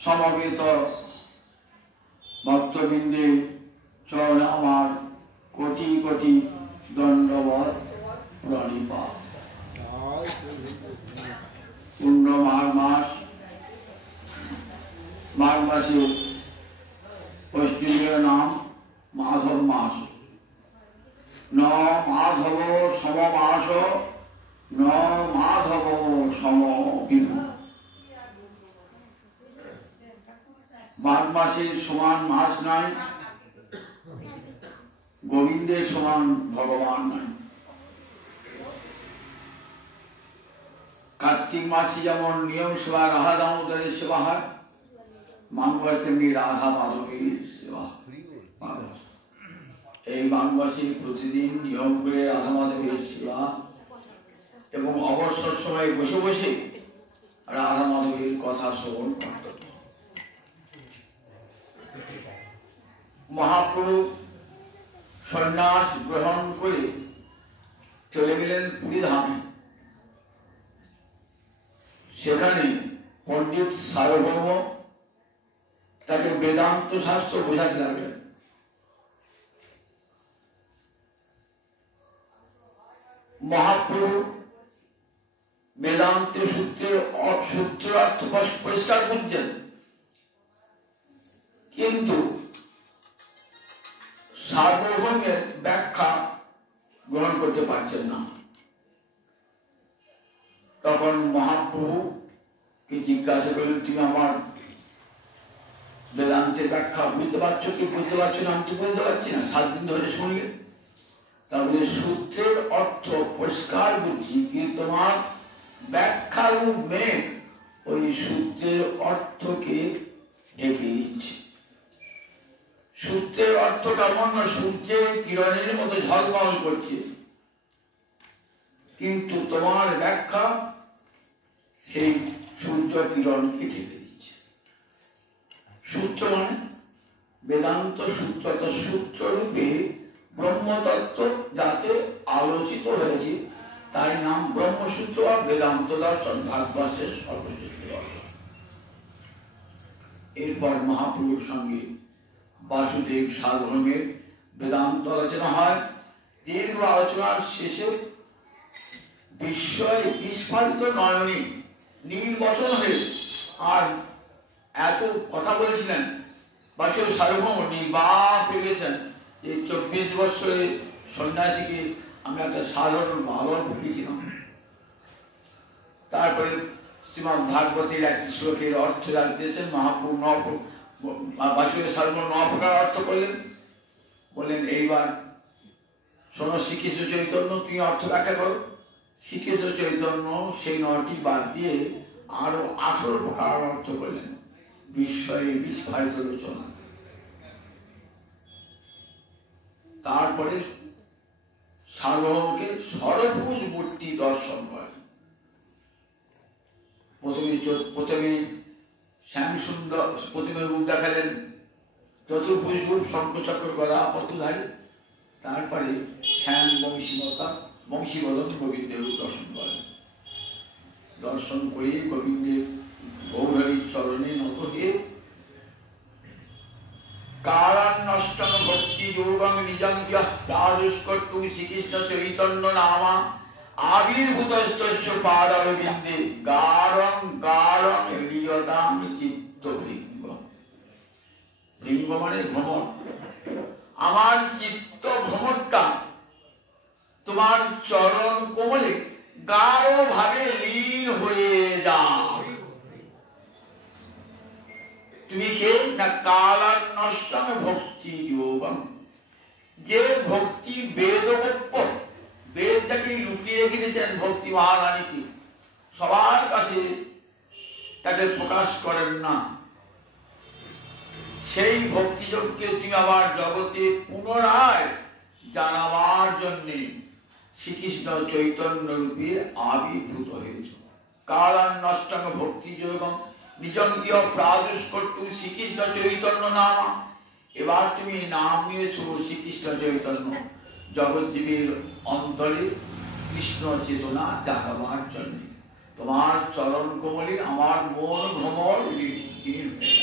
সমবেত ভক্তবৃন্দে চরণে আমার কোটি কোটি দণ্ডবত প্রণিপাত। পূর্ণ মাঘ মাস, মাঘ মাসের অষ্টমীয় নাম মাধব মাস। ন মাধব সমমাস, ন মাধব সম বিভু। মাঘ মাসের সমান মাস নাই, গোবিন্দের সমান ভগবান নাই। কার্তিক মাসে যেমন নিয়ম সেবা রাধা দামোদরের সেবা হয়, মাঘ মাসে তেমনি রাধা মাধবের সেবা। এই মাঘ মাসে প্রতিদিন নিয়ম করে রাধা মাধবের সেবা এবং অবসর সময় বসে বসে রাধা মাধবের কথা শ্রবণ করত। মহাপ্রভু সন্ন্যাস গ্রহণ করে চলে গেলেন পুরী ধামে। সেখানে পণ্ডিত সার্বভৌম তাকে বেদান্ত শাস্ত্র বোঝাতে লাগলেন। মহাপ্রভু বেদান্ত সূত্রের সূত্রার্থ পরিষ্কার বুঝছেন, কিন্তু সার্বভৌমের ব্যাখ্যা গ্রহণ করতে পারছেন না। তখন মহাপ্রভুকে জিজ্ঞাসা করলেন, তুমি আমার বেদান্তের ব্যাখ্যা বুঝতে পারছো কি বুঝতে পারছো না? আমি তো বুঝতে পারছি না। 7 দিন ধরে শুনলে। তারপরে সূত্রের অর্থ পরিষ্কার বুঝছি, কিন্তু তোমার ব্যাখ্যার মেঘ ওই সূত্রের অর্থকে ঢেকে দিচ্ছে। সূত্রের অর্থ কেমন না, সূর্যের কিরণের মতো ঝলমল করছে, কিন্তু তোমার ব্যাখ্যা সেই সূর্য কিরণকে ঢেকে দিচ্ছে। সূত্র মানে বেদান্ত সূত্র, সূত্র রূপে ব্রহ্মতত্ত্ব যাতে আলোচিত হয়েছে তার নাম ব্রহ্মসূত্র বা বেদান্ত দর্শন, ভারতবর্ষের সর্বশ্রেষ্ঠ দর্শন। এরপর মহাপ্রভুর সঙ্গে বাসুদেব সার্বভৌমের বেদান্ত আলোচনা হয়। দীর্ঘ আলোচনার শেষে বিস্ময় বিস্ফারিত নয়নে নির্বচন হয়ে আর এত কথা বলেছিলেন। বাসুদেব সার্বভৌম নির্বাক হয়ে গেছেন যে 24 বছরে সন্ন্যাসীকে আমি একটা সাধারণ বালক ভুলেছিলাম। তারপরে শ্রীমদ্ ভাগবতের একটি শ্লোকের অর্থ জানতেছেন। মহাপ্রভু বাসুদেব সার্বভৌম 9 প্রকার অর্থ করলেন। বললেন, এইবার শোনো শ্রীকৃষ্ণ চৈতন্য, তুমি অর্থ ব্যাখ্যা করো। শ্রীকৃষ্ণ চৈতন্য সেই 9টি বাদ দিয়ে আরো 18 প্রকার অর্থ করলেন। বিস্ময়ে বিস্ফারিত রচনা। তারপরে সার্বভৌমকে ষড়ভুজ মূর্তি দর্শন করেন। প্রথমে শ্যাম সুন্দর প্রতিমার রূপ দেখালেন, চতুর্ভুজ রূপ, শঙ্খচক্র গদা পদ্মধারী। তারপরে শ্যাম বংশীবদন গোবিন্দের রূপ দর্শন করেন। দর্শন করে গোবিন্দের গৌরহরির চরণে নত হয়ে কালান্নষ্টং ভক্তি যোগং নিজং প্রাদুষ্কর্তু শ্রীকৃষ্ণ চৈতন্য নামা আবির্ভূতস্তস্য পাদারবিন্দে গারং গারং হৃয়তাং চিত্তভৃঙ্গ। ভৃঙ্গ মানে ভ্রমর। আমার চিত্ত ভ্রমরটা তোমার চরণ কোমলে গাঢ় ভাবে লীন হয়ে যাও। তুমি কে না কালান্নষ্টং ভক্তি যোগং, যে ভক্তি বেদগোপ্য, বেদ যাকে লুকিয়ে রেখে দিয়েছেন ভক্তি মহারানীকে, সবার কাছে তাকে প্রকাশ করেন না, সেই ভক্তিযোগকে তুমি আবার জগতে পুনরায় জানাবার জন্যে শ্রীকৃষ্ণ চৈতন্য রূপে আবির্ভূত হয়েছ। কালান্নষ্টং ভক্তি যোগং নিজং ইয় প্রাদুষ্কর্তু শ্রীকৃষ্ণ চৈতন্য নামা। এবার তুমি নাম নিয়েছো শ্রীকৃষ্ণ চৈতন্য, জগৎজীবের অন্তরে কৃষ্ণ চেতনা জাগাবার জন্য। তোমার চরণ কোমলে আমার মন ভ্রমর লীন হয়ে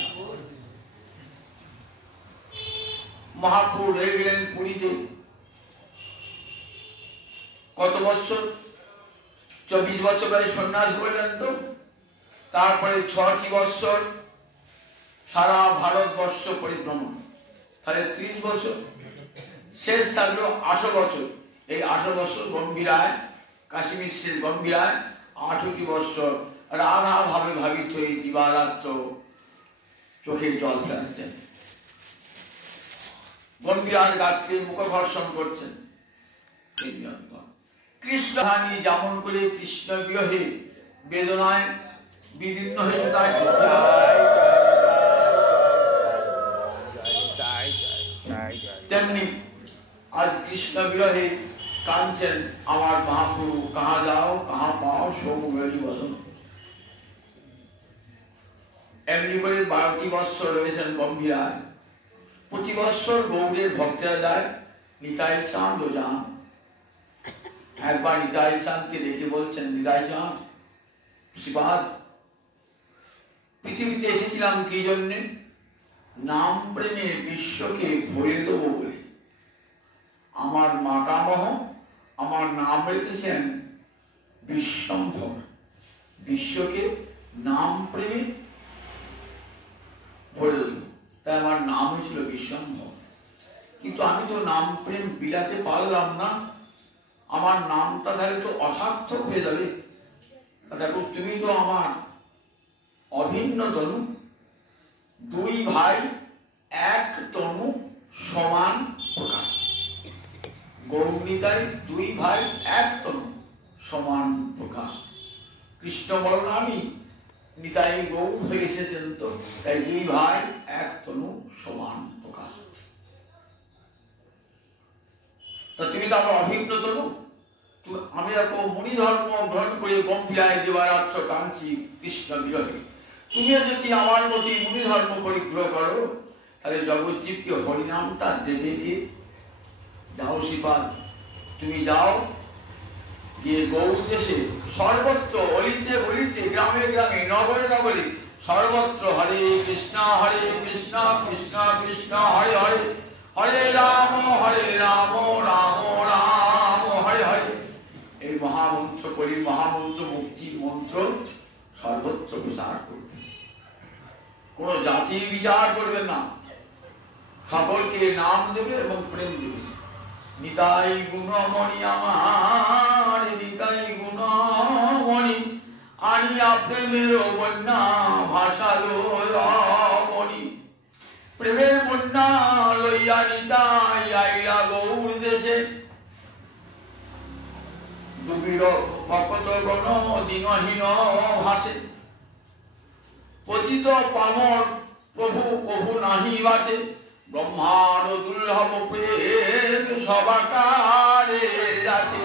মহাপ্রভু রয়ে গেলেন পুরীতে কত বছর? 24 বছর বয়সে সন্ন্যাস বললেন তো, তারপরে 6টি বছর সারা ভারতবর্ষ পরিভ্রমণ, তাহলে 30 বছর, শেষ থাকলো 8 বছর। এই 8 বছর গম্ভীরায়, কাশ্মীর শেষ গম্ভীরায় 8টি বছর রাধা ভাবে ভাবিত এই দিবারাত্র চোখের জল ফেলাচ্ছেন, গম্ভীরার গাত্রে মুখঘর্ষণ করছেন। কৃষ্ণ হানি যেমন করে কৃষ্ণ বিরহে বেদনায় বিভিন্ন হয়ে যায়, তেমনি আজ কৃষ্ণ বিরহে কাঁদছেন আমার মহাপ্রভু, কাহা যাও কাহা পাও সৌমী বদন। এমনি করে 12টি বৎসর রয়েছেন গম্ভীরায়। প্রতি বৎসর গৌড়ের ভক্তেরা যায় নিতাই চাঁদ ও যান। একবার নিতাই চাঁদকে দেখে বলছেন, নিতাই চাঁদ, শ্রীপাদ, পৃথিবীতে এসেছিলাম কি জন্যে? নাম প্রেমে বিশ্বকে ভরে দেব বলে। আমার মাতামহ আমার নাম রেখেছেন বিশ্বম্ভর, বিশ্বকে নাম প্রেমে ভরে দেব, তাই আমার নাম হয়েছিল বিশ্বম্ভর। কিন্তু আমি তো নাম প্রেম বিলাতে পারলাম না, আমার নামটা তাহলে তো অসার্থক হয়ে যাবে। দেখো তুমি তো আমার অভিন্ন তনু, 2 ভাই 1 তনু সমান প্রকাশ। গৌরীতাই 2 ভাই 1 তনু সমান প্রকাশ। কৃষ্ণ বলরামই নিতাই গৌর হয়ে এসেছেন, তো তাই 2 ভাই 1 তনু সমান প্রকাশ। তা তুমি তো আমার অভিন্ন তনু। আমি দেখো মুনি ধর্ম গ্রহণ করে গম্ভীরায় দিবারাত্র কাঞ্চি কৃষ্ণ বিরহে। তুমিও যদি আমার প্রতি মুনি ধর্ম পরিগ্রহ করো, তাহলে জগজ্জীবকে হরিনামটা দেবে কে? যাও শ্রীপাদ, তুমি যাও, গিয়ে গৌর দেশে সর্বত্র অলিতে গলিতে গ্রামে গ্রামে নগরে নগরে সর্বত্র হরে কৃষ্ণ কৃষ্ণ কৃষ্ণ হরে হরে, হরে রাম রাম রাম হরে হরে, এই মহামন্ত্র করি, মহামন্ত্র মুক্তির মন্ত্র সর্বত্র প্রচার করবে। কোন জাতির বিচার করবে না, সকলকে নাম দেবে এবং প্রেম দেবে। নিতাই গুণমণি আমার, নিতাই গুণমণি, আনিয়া প্রেমের বন্যা ভাসালো রমণি। প্রেমের বন্যা লইয়া নিতাই আইলা গৌর দেশে, ডুবিল ভকত গণ দিনহীন ভাসে। পতিত পামর প্রভু কভু নাহি বাঁচে, ব্রহ্মার দুর্লভ প্রেম সবাকারে আছে।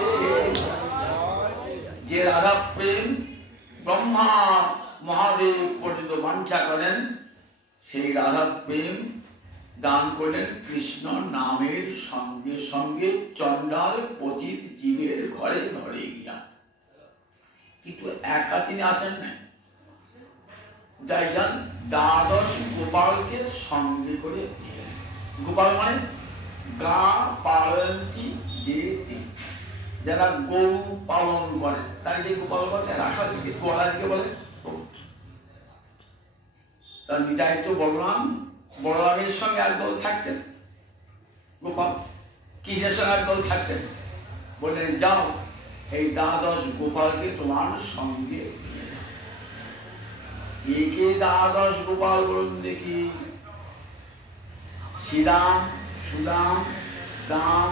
যে রাধা প্রেম ব্রহ্মা মহাদেব পর্যন্ত বাঞ্ছা করেন, সেই রাধা প্রেম দান করলেন কৃষ্ণ নামের সঙ্গে সঙ্গে চণ্ডাল পতিত জীবের ঘরে ঘরে গিয়া। কিন্তু একা তিনি আসেন না, যাই যান দ্বাদশ গোপালকে সঙ্গে করে। গোপাল মানে গা পালন্তি যে, যারা গরু পালন করে তাকে গোপাল বলে, রাখা দিকে গোয়ালা দিকে বলে। তার নিতাই তো বলরামের সঙ্গে একদল থাকতেন, গোপাল কৃষ্ণের সঙ্গে একদল থাকতেন। বললেন যাও এই দ্বাদশ গোপালকে তোমার সঙ্গে। একে দ্বাদশ গোপাল বলুন দেখি? শ্রীরাম, সুদাম, দাম,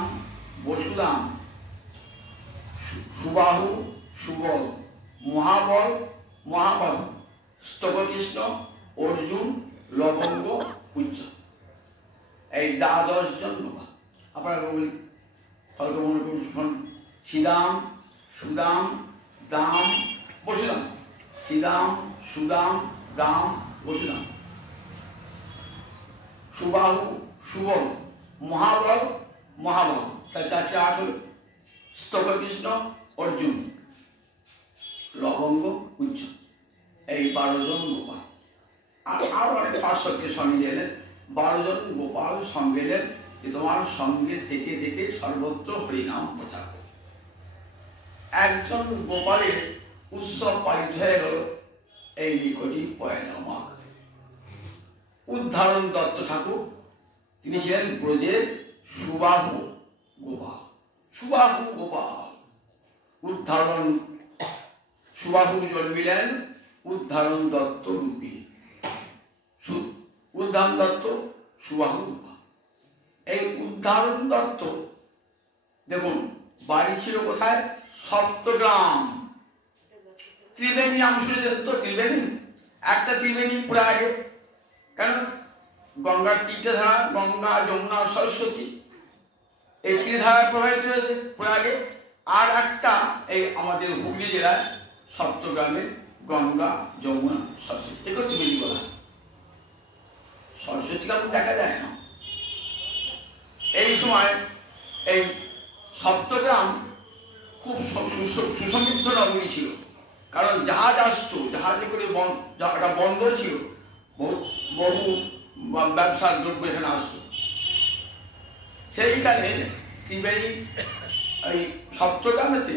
বসুদাম, সুবাহু, সুবল, মহাবল, মহাবাহু, স্তবকৃষ্ণ, অর্জুন, লবঙ্গ, উচ্চ। এই 12 জন গোপাল। আপনারা বলি হয়তো মনে করুন শ্রীরাম, সুদাম, দাম, বসুদাম। শ্রীরাম, সুদাম, দাম, বসুদাম। সুবাহু, সুবল, মহাবল, মহাবাহু, তার 4 হল। স্তবকৃষ্ণ, অর্জুন, লবঙ্গ, উচ্চ। এই 12 জন গোপাল। আর আরো অনেক পার্শ্বকে সঙ্গে এলেন, 12 জন গোপাল সঙ্গে এলেন যে তোমার সঙ্গে থেকে থেকে সর্বত্র হরিনাম প্রচার করো। একজন গোপালের উৎসব পালিত হয়ে গেল এই নিকটই পয়লা মাঘ। উদ্ধারণ দত্ত ঠাকুর তিনি ছিলেন ব্রজের সুবাহু গোপাল। সুবাহু গোপাল উদ্ধারণ সুবাহু জন্মিলেন উদ্ধারণ দত্ত রূপী। উদ্ধারণ দত্ত সুবাহু গোপাল। এই উদ্ধারণ দত্ত দেখুন বাড়ি ছিল কোথায়? সপ্তগ্রাম। ত্রিবেণী নাম শুনেছেন তো? ত্রিবেণী, একটা ত্রিবেণী পুরো আগে, কেন গঙ্গার তিনটে ধারা, গঙ্গা যমুনা সরস্বতী, এই ত্রিধারা প্রবাহিত হয়েছে প্রয়াগে। আর একটা এই আমাদের হুগলি জেলায় সপ্তগ্রামে গঙ্গা যমুনা সরস্বতী, একে ত্রিবেণী বলা। সরস্বতী কারণ দেখা যায় না। এই সময় এই সপ্তগ্রাম খুব সুসমৃদ্ধ নগরী ছিল, কারণ জাহাজ আসতো, জাহাজে করে একটা বন্দর ছিল, বহু ব্যবসার দ্রব্য এখানে আসতো। সেইখানে ত্রিবেণী এই সপ্তগ্রামেতে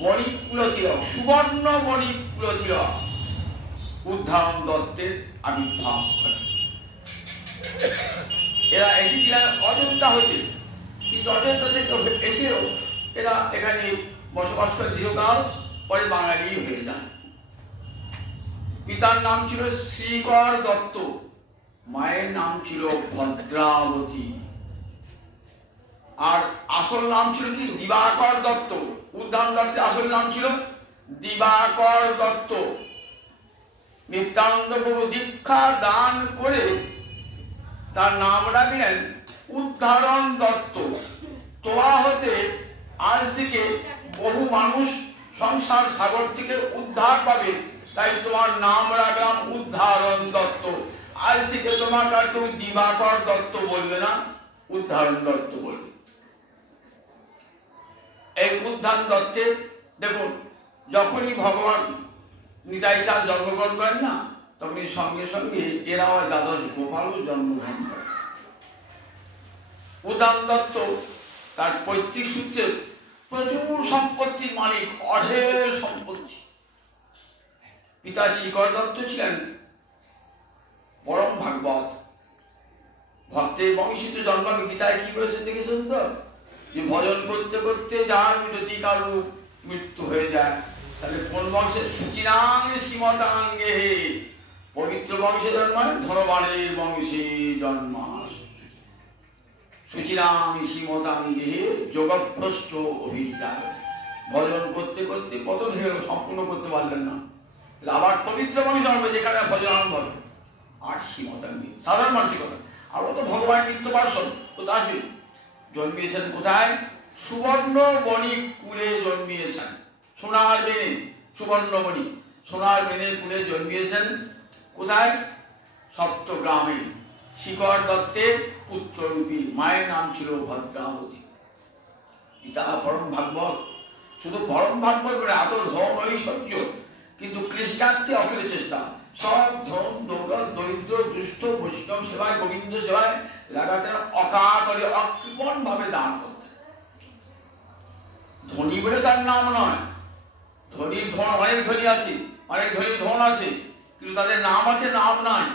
বণিক কুলতিলক, সুবর্ণ বণিক কুলতিলক উদ্ধারণ দত্তের আবির্ভাব ঘটে। এরা এসেছিলেন অযোধ্যা হতে, কিন্তু অযোধ্যা থেকে এসেও এরা এখানে বসবাস করে দীর্ঘকাল, পরে বাঙালি হয়ে যান। পিতার নাম ছিল শ্রীকর দত্ত, মায়ের নাম ছিল ভদ্রাবতী, আর আসল নাম ছিল কি? দিবাকর দত্ত। উদ্ধারণ দত্তের আসল নাম ছিল দিবাকর দত্ত। নিত্যানন্দ প্রভু দীক্ষা দান করে তার নাম রাখলেন উদ্ধারণ দত্ত। তোয়া হতে আজ থেকে বহু মানুষ সংসার সাগর থেকে উদ্ধার পাবে, তাই তোমার নাম রাখলাম উদ্ধারণ দত্ত। আজ থেকে তোমার আর কেউ দিবাকর দত্ত বলবে না, উদ্ধারণ দত্ত বলবে। এই উদ্ধারণ দত্তের দেখুন, যখনই ভগবান নিতাই চাঁদ জন্মগ্রহণ করেন না, তখনই সঙ্গে সঙ্গে এরাও দ্বাদশ গোপালও জন্মগ্রহণ করে। উদ্ধারণ দত্ত তার পৈতৃক সূত্রে প্রচুর সম্পত্তির মালিক, অঢেল সম্পত্তি। পিতা শিকর দত্ত ছিলেন পরম ভাগবত, ভক্তের বংশীতে জন্মাবে। গীতায় কি বলেছেন দেখেছেন তো? যে ভজন করতে করতে যার যদি কারো মৃত্যু হয়ে যায়, তাহলে কোন বংশে? সুচিরাং শ্রীমতাঙ্গে, পবিত্র বংশে জন্মায়, ধনবানের বংশে জন্মাস। সুচিরাং শ্রীমতাঙ্গে যোগভ্রষ্ট অভিজ্ঞান। ভজন করতে করতে পতন হয়ে গেল, সম্পূর্ণ করতে পারলেন না, আবার পবিত্র বংশে জন্মে যেখানে ভজন আরম্ভ হবে। আর শ্রীমতাঙ্গে সাধারণ মানসিকতা। আরও তো ভগবান নিত্য পার্শ্বদ, তো আসবে। জন্মিয়েছেন কোথায়? সুবর্ণ বণিক কুলে জন্মিয়েছেন। সোনার বেনে, সুবর্ণ বণিক, সোনার বেনে কুলে জন্মিয়েছেন। কোথায়? সপ্তগ্রামে। শিকর দত্তের পুত্ররূপী, মায়ের নাম ছিল ভদ্রাবতী। পিতা পরম ভাগবত, শুধু পরম ভাগবত করে এত ধন ঐশ্বর্য, কিন্তু কৃষ্ণার্থে অখিল চেষ্টা। সব ধন দৌলত দরিদ্র দুষ্ট বৈষ্ণব সেবায়, গোবিন্দ সেবায় লাগাতেন, অকাতরে অকৃপণ ভাবে দান করতেন। ধনী বলে তার নাম নয়, ধনী ধন অনেক ধনী আছে, অনেক ধনী ধন আছে, কিন্তু তাদের নাম আছে, নাম নাই।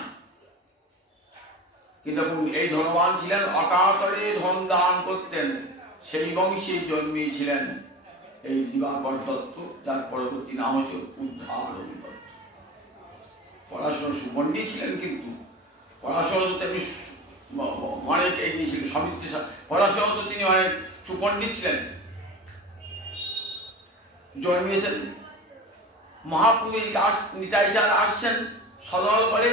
কিন্তু এই ধনবান ছিলেন, অকাতরে ধন দান করতেন। সেই বংশে জন্মিয়েছিলেন এই দিবাকর দত্ত, যার পরবর্তী নাম হচ্ছে উদ্ধারণ দত্ত। পড়াশোনা সুপণ্ডিত ছিলেন, কিন্তু পড়াশোনা তো তিনি অনেক এগিয়ে ছিলেন, সমৃদ্ধ পড়াশোনা তো তিনি অনেক সুপণ্ডিত ছিলেন। জন্মিয়েছেন মহাপ্রভু নিতাই চাঁদ আসছেন সদল বলে,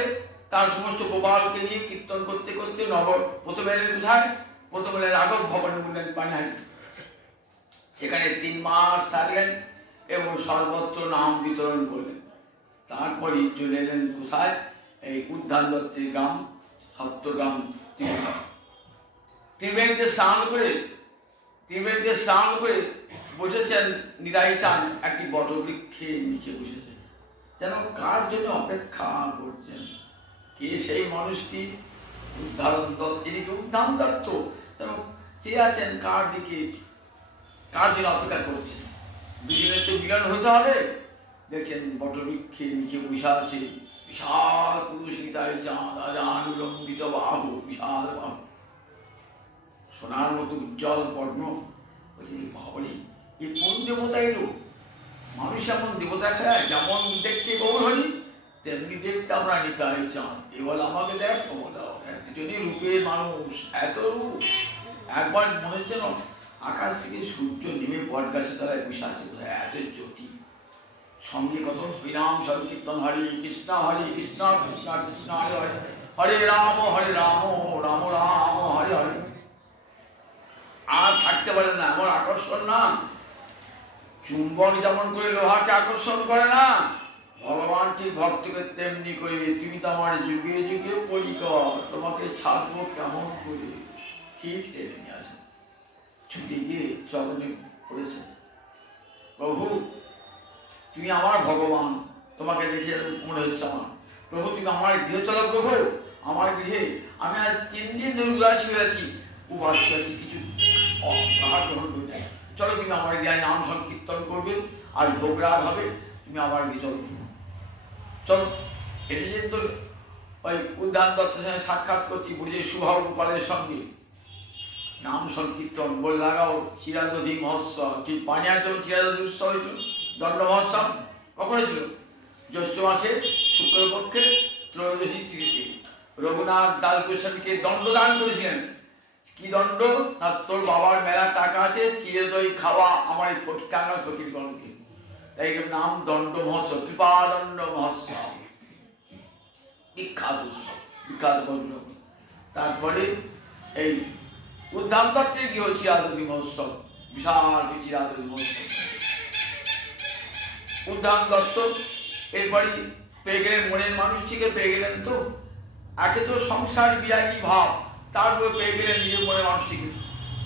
তার সমস্ত গোপালকে নিয়ে কীর্তন করতে করতে নগর প্রথমে এলেন কোথায়? প্রথমে এলেন রাঘব ভবনে, বললেন পানিহাটি। সেখানে 3 মাস থাকলেন এবং সর্বত্র নাম বিতরণ করলেন। তারপরে চলে এলেন কোথায়? এই উদ্ধারণ দত্তের গ্রাম সপ্তগ্রাম ত্রিবেণীতে স্নান করে বসেছেন নিতাই চাঁদ একটি বটবৃক্ষের নিচে বসেছেন, যেন কার জন্য অপেক্ষা করছেন। কে সেই মানুষটি? উদ্ধারণ দত্ত, এদিকে উদ্ধান দত্ত চেয়ে আছেন কার দিকে, কার জন্য অপেক্ষা করছেন। দুজনের তো মিলন হতে হবে। দেখছেন বটবৃক্ষের নিচে বসে আছে বিশাল পুরুষ গীতায় চাঁদ, আজানুলম্বিত বাহু, বিশাল বাহু, সোনার মতো উজ্জ্বল বর্ণ। বলছি বাবলি এ কোন দেবতা এলো? মানুষ এমন দেবতা খায়, যেমন দেখতে গৌরহরি তেমনি দেখতে আমরা নিতাই চাঁদ। এবার আমাকে দেখ একজনই রূপের মানুষ, এত রূপ। একবার মনে হচ্ছে না আকাশ থেকে সূর্য নেমে বট গাছে তলায় বসে আছে, এত জ্যোতি। সঙ্গে কত হরিনাম সংকীর্তন, হরে কৃষ্ণ কৃষ্ণ কৃষ্ণ হরে হরে, হরে রাম রাম রাম হরে হরে। আর থাকতে পারে না, এমন আকর্ষণ না। চুম্বক যেমন করে লোহাকে আকর্ষণ করে না, ভগবান ঠিক ভক্তকে তেমনি করে। তুমি তো আমার যুগে যুগে পরিকর, তোমাকে ছাড়বো কেমন করে। ঠিক টেনে নিয়ে আসে, ছুটে গিয়ে চরণে পড়েছে, প্রভু তুমি আমার ভগবান, তোমাকে দেখে মনে হচ্ছে আমার। প্রভু তুমি আমার গৃহে চলো, প্রভু আমার গৃহে। আমি আজ 3 দিন ধরে উদাসী হয়েছি, উপাস হয়েছি, কিছু আহার গ্রহণ করি না। চলো তুমি আমার গৃহে নাম সংকীর্তন করবে, আর ভোগরাগ হবে, তুমি আমার গৃহে চলো চলো। এসেছেন তো ওই উদ্যান দত্তের সঙ্গে সাক্ষাৎ করছি, বুঝে সুভাব গোপালের সঙ্গে নাম সংকীর্তন বলে লাগাও। চিরাদধি মহোৎসব, ঠিক পানিয়াচল চিরাদধি উৎসব হয়েছিল। দণ্ড মহোৎসব কখন হয়েছিল? জ্যৈষ্ঠ মাসে শুক্লপক্ষে ত্রয়োদশী তিথিতে রঘুনাথ দালকৃষ্ণকে দণ্ডদান করেছিলেন। কি দণ্ড? না তোর বাবার মেলা টাকা আছে, চিড়ে দই খাওয়া আমার টাকা ফকিরগণকে। তাই নাম দণ্ড মহোৎসব, কৃপা দণ্ড মহোৎসব, বিখ্যাত উৎসব, বিখ্যাত বর্ণ। তারপরে এই উদ্ধান দত্তের কি হচ্ছে চিরাদধি মহোৎসব, বিশাল চিরাদধি মহোৎসব। উদ্ধান দত্ত এরপরই পেয়ে গেলেন, মনের মানুষটিকে পেয়ে গেলেন। তো একে তো সংসার বিরাগী ভাব, তারপরে পেয়ে গেলেন নিজের মনের মানুষটিকে।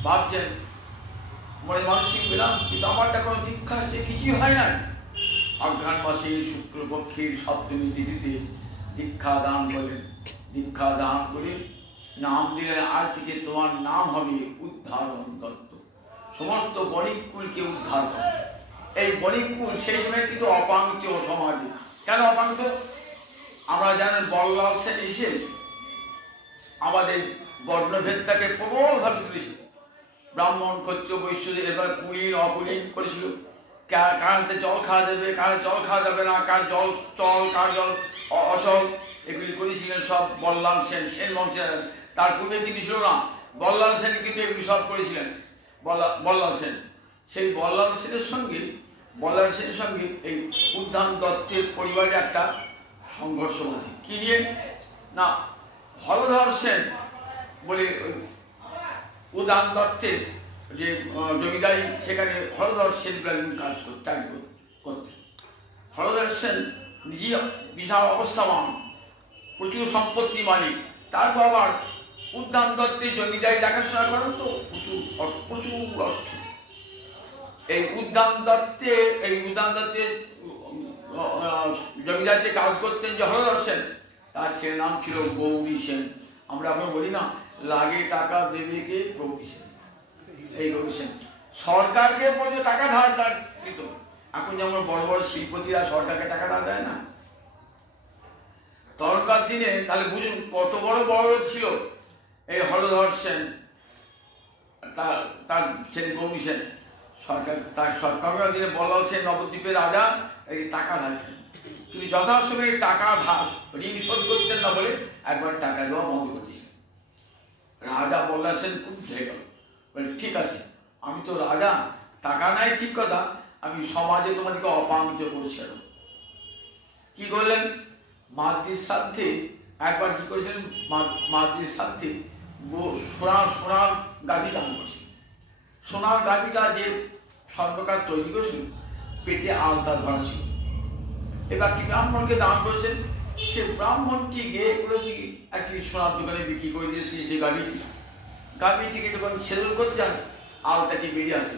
ভাবছেন মনের মানুষটিকে পেলাম, কিন্তু আমারটা কোনো দীক্ষা সে কিছুই হয় না। অঘ্রাণ মাসে শুক্লপক্ষের সপ্তমী তিথিতে দীক্ষা দান করলেন। দীক্ষা দান করে নাম দিলেন, আজ থেকে তোমার নাম হবে উদ্ধারণ দত্ত। সমস্ত বণিককুলকে উদ্ধার করে। এই বণিককুল সেই সময় কিন্তু অপাঙ্ক্ত সমাজে। কেন অপাঙ্ক্ত? আমরা জানেন বল্লাল সেন এসে আমাদের বর্ণভেদটাকে প্রবলভাবে তুলেছিল। ব্রাহ্মণ ক্ষত্রিয় বৈশ্য এবার কুলীন অকুলীন করেছিল। কার হাতে জল খাওয়া যাবে, কার জল খাওয়া যাবে না, কার জল চল, কার জল অচল, এগুলি করেছিলেন সব বল্লাল সেন, সেন বংশের। তার পূর্বে কিন্তু ছিল না, বল্লাল সেন কিন্তু এগুলি সব করেছিলেন। বল্লাল সেন, সেই বল্লাল সেনের সঙ্গে এই উদ্যান দত্তের পরিবারের একটা সংঘর্ষ বাধে। কি নিয়ে? না হলধর সেন বলে উদ্যান দত্তের যে জমিদারি, সেখানে হলধর সেন কাজ করতে। হলধর সেন নিজে বিশাল অবস্থাবান, প্রচুর সম্পত্তি মালিক। তার বাবার উদ্যান দত্তের জমিদারি দেখাশোনা করেন তো প্রচুর অর্থ। এই উদ্যান দত্তের জমিদারিতে কাজ করতেন যে হলধর সেন, তার সে নাম ছিল গৌরী সেন। আমরা এখন বলি না লাগে টাকা দেবে কে? গৌরী সেন। এই গৌরী সেন সরকারকে বলে টাকা ধার দিত। এখন যেমন বড় বড় শিল্পতিরা সরকারকে টাকা ধার দেয় না, তখনকার দিনে তাহলে বুঝুন কত বড় ছিল এই হলধর সেন, তার ছেলে গৌরী সেন। সরকার দিনে বল্লাল সেন নবদ্বীপের রাজা এই টাকা ধার, কিন্তু যথাসময়ে টাকা ধার ঋণ শোধ করতেন না বলে একবার টাকা দেওয়া বন্ধ করতেছেন। রাজা বল্লাল সেন খুব হয়ে গেল, বলে ঠিক আছে আমি তো রাজা, টাকা নাই ঠিক কথা, আমি সমাজে তোমাদেরকে অপাঙ্ক্ত করেছিল। কি করলেন? মাতৃর সাথে একবার কি করেছিলেন, মাতৃর সাথে সোনার গাভী দান করেছিলেন। সোনার গাভীটা যে স্বর্ণকার তৈরি করেছিল, পেটে আলতা ধরা ছিল। এবার কি ব্রাহ্মণকে দান করেছেন, সে ব্রাহ্মণটি গিয়ে করেছে একটি সোনার দোকানে বিক্রি করে দিয়েছে। সেই গাভীটিকে যখন ছেদন করতে যান, আলতাটি বেরিয়ে আসে।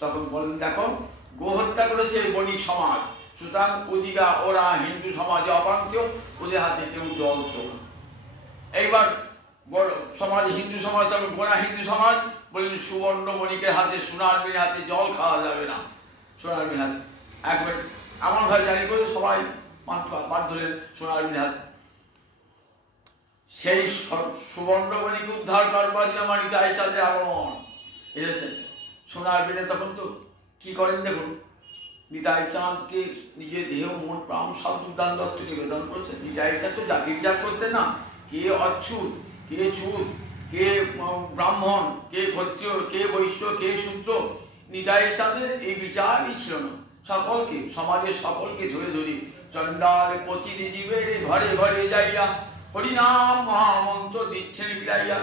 তখন বলেন দেখো গোহত্যা করেছে বণিক সমাজ, সুতরাং ওদিকা ওরা হিন্দু সমাজে অপাঙ্ক্ত, ওদের হাতে কেউ জল ছিল। এইবার সমাজ, হিন্দু সমাজ, তখন গোড়া হিন্দু সমাজ বললেন সুবর্ণ বণিকের হাতে, সোনার বিনের হাতে জল খাওয়া যাবে না, সোনার বিনের হাতে একবার এমন ভাবে জারি করে সবাই বাধ্য হলেন সোনার বিনের হাতে। সেই সুবর্ণ বণিকে উদ্ধার করবার জন্য আমার নিতাই চাঁদের আগমন এসেছেন। সোনার বিনে তখন তো কি করেন দেখুন, নিতাই চাঁদকে নিজের দেহ মন প্রাণ সব উদ্যান দত্ত নিবেদন করেছেন। নিতাই চাঁদ তো জাতির জাত করতেন না, কে অচ্ছুত, কে ছুত, কে ব্রাহ্মণ, কে ক্ষত্রিয়, কে বৈশ্য, কে শূদ্র, নিতাই চাঁদের এই বিচারই ছিল না। সকলকে, সমাজের সকলকে ধরে ধরে চণ্ডাল প্রতিটি জীবের ঘরে ঘরে যাইয়া হরিনাম মহামন্ত্র দিচ্ছেন বিলাইয়া।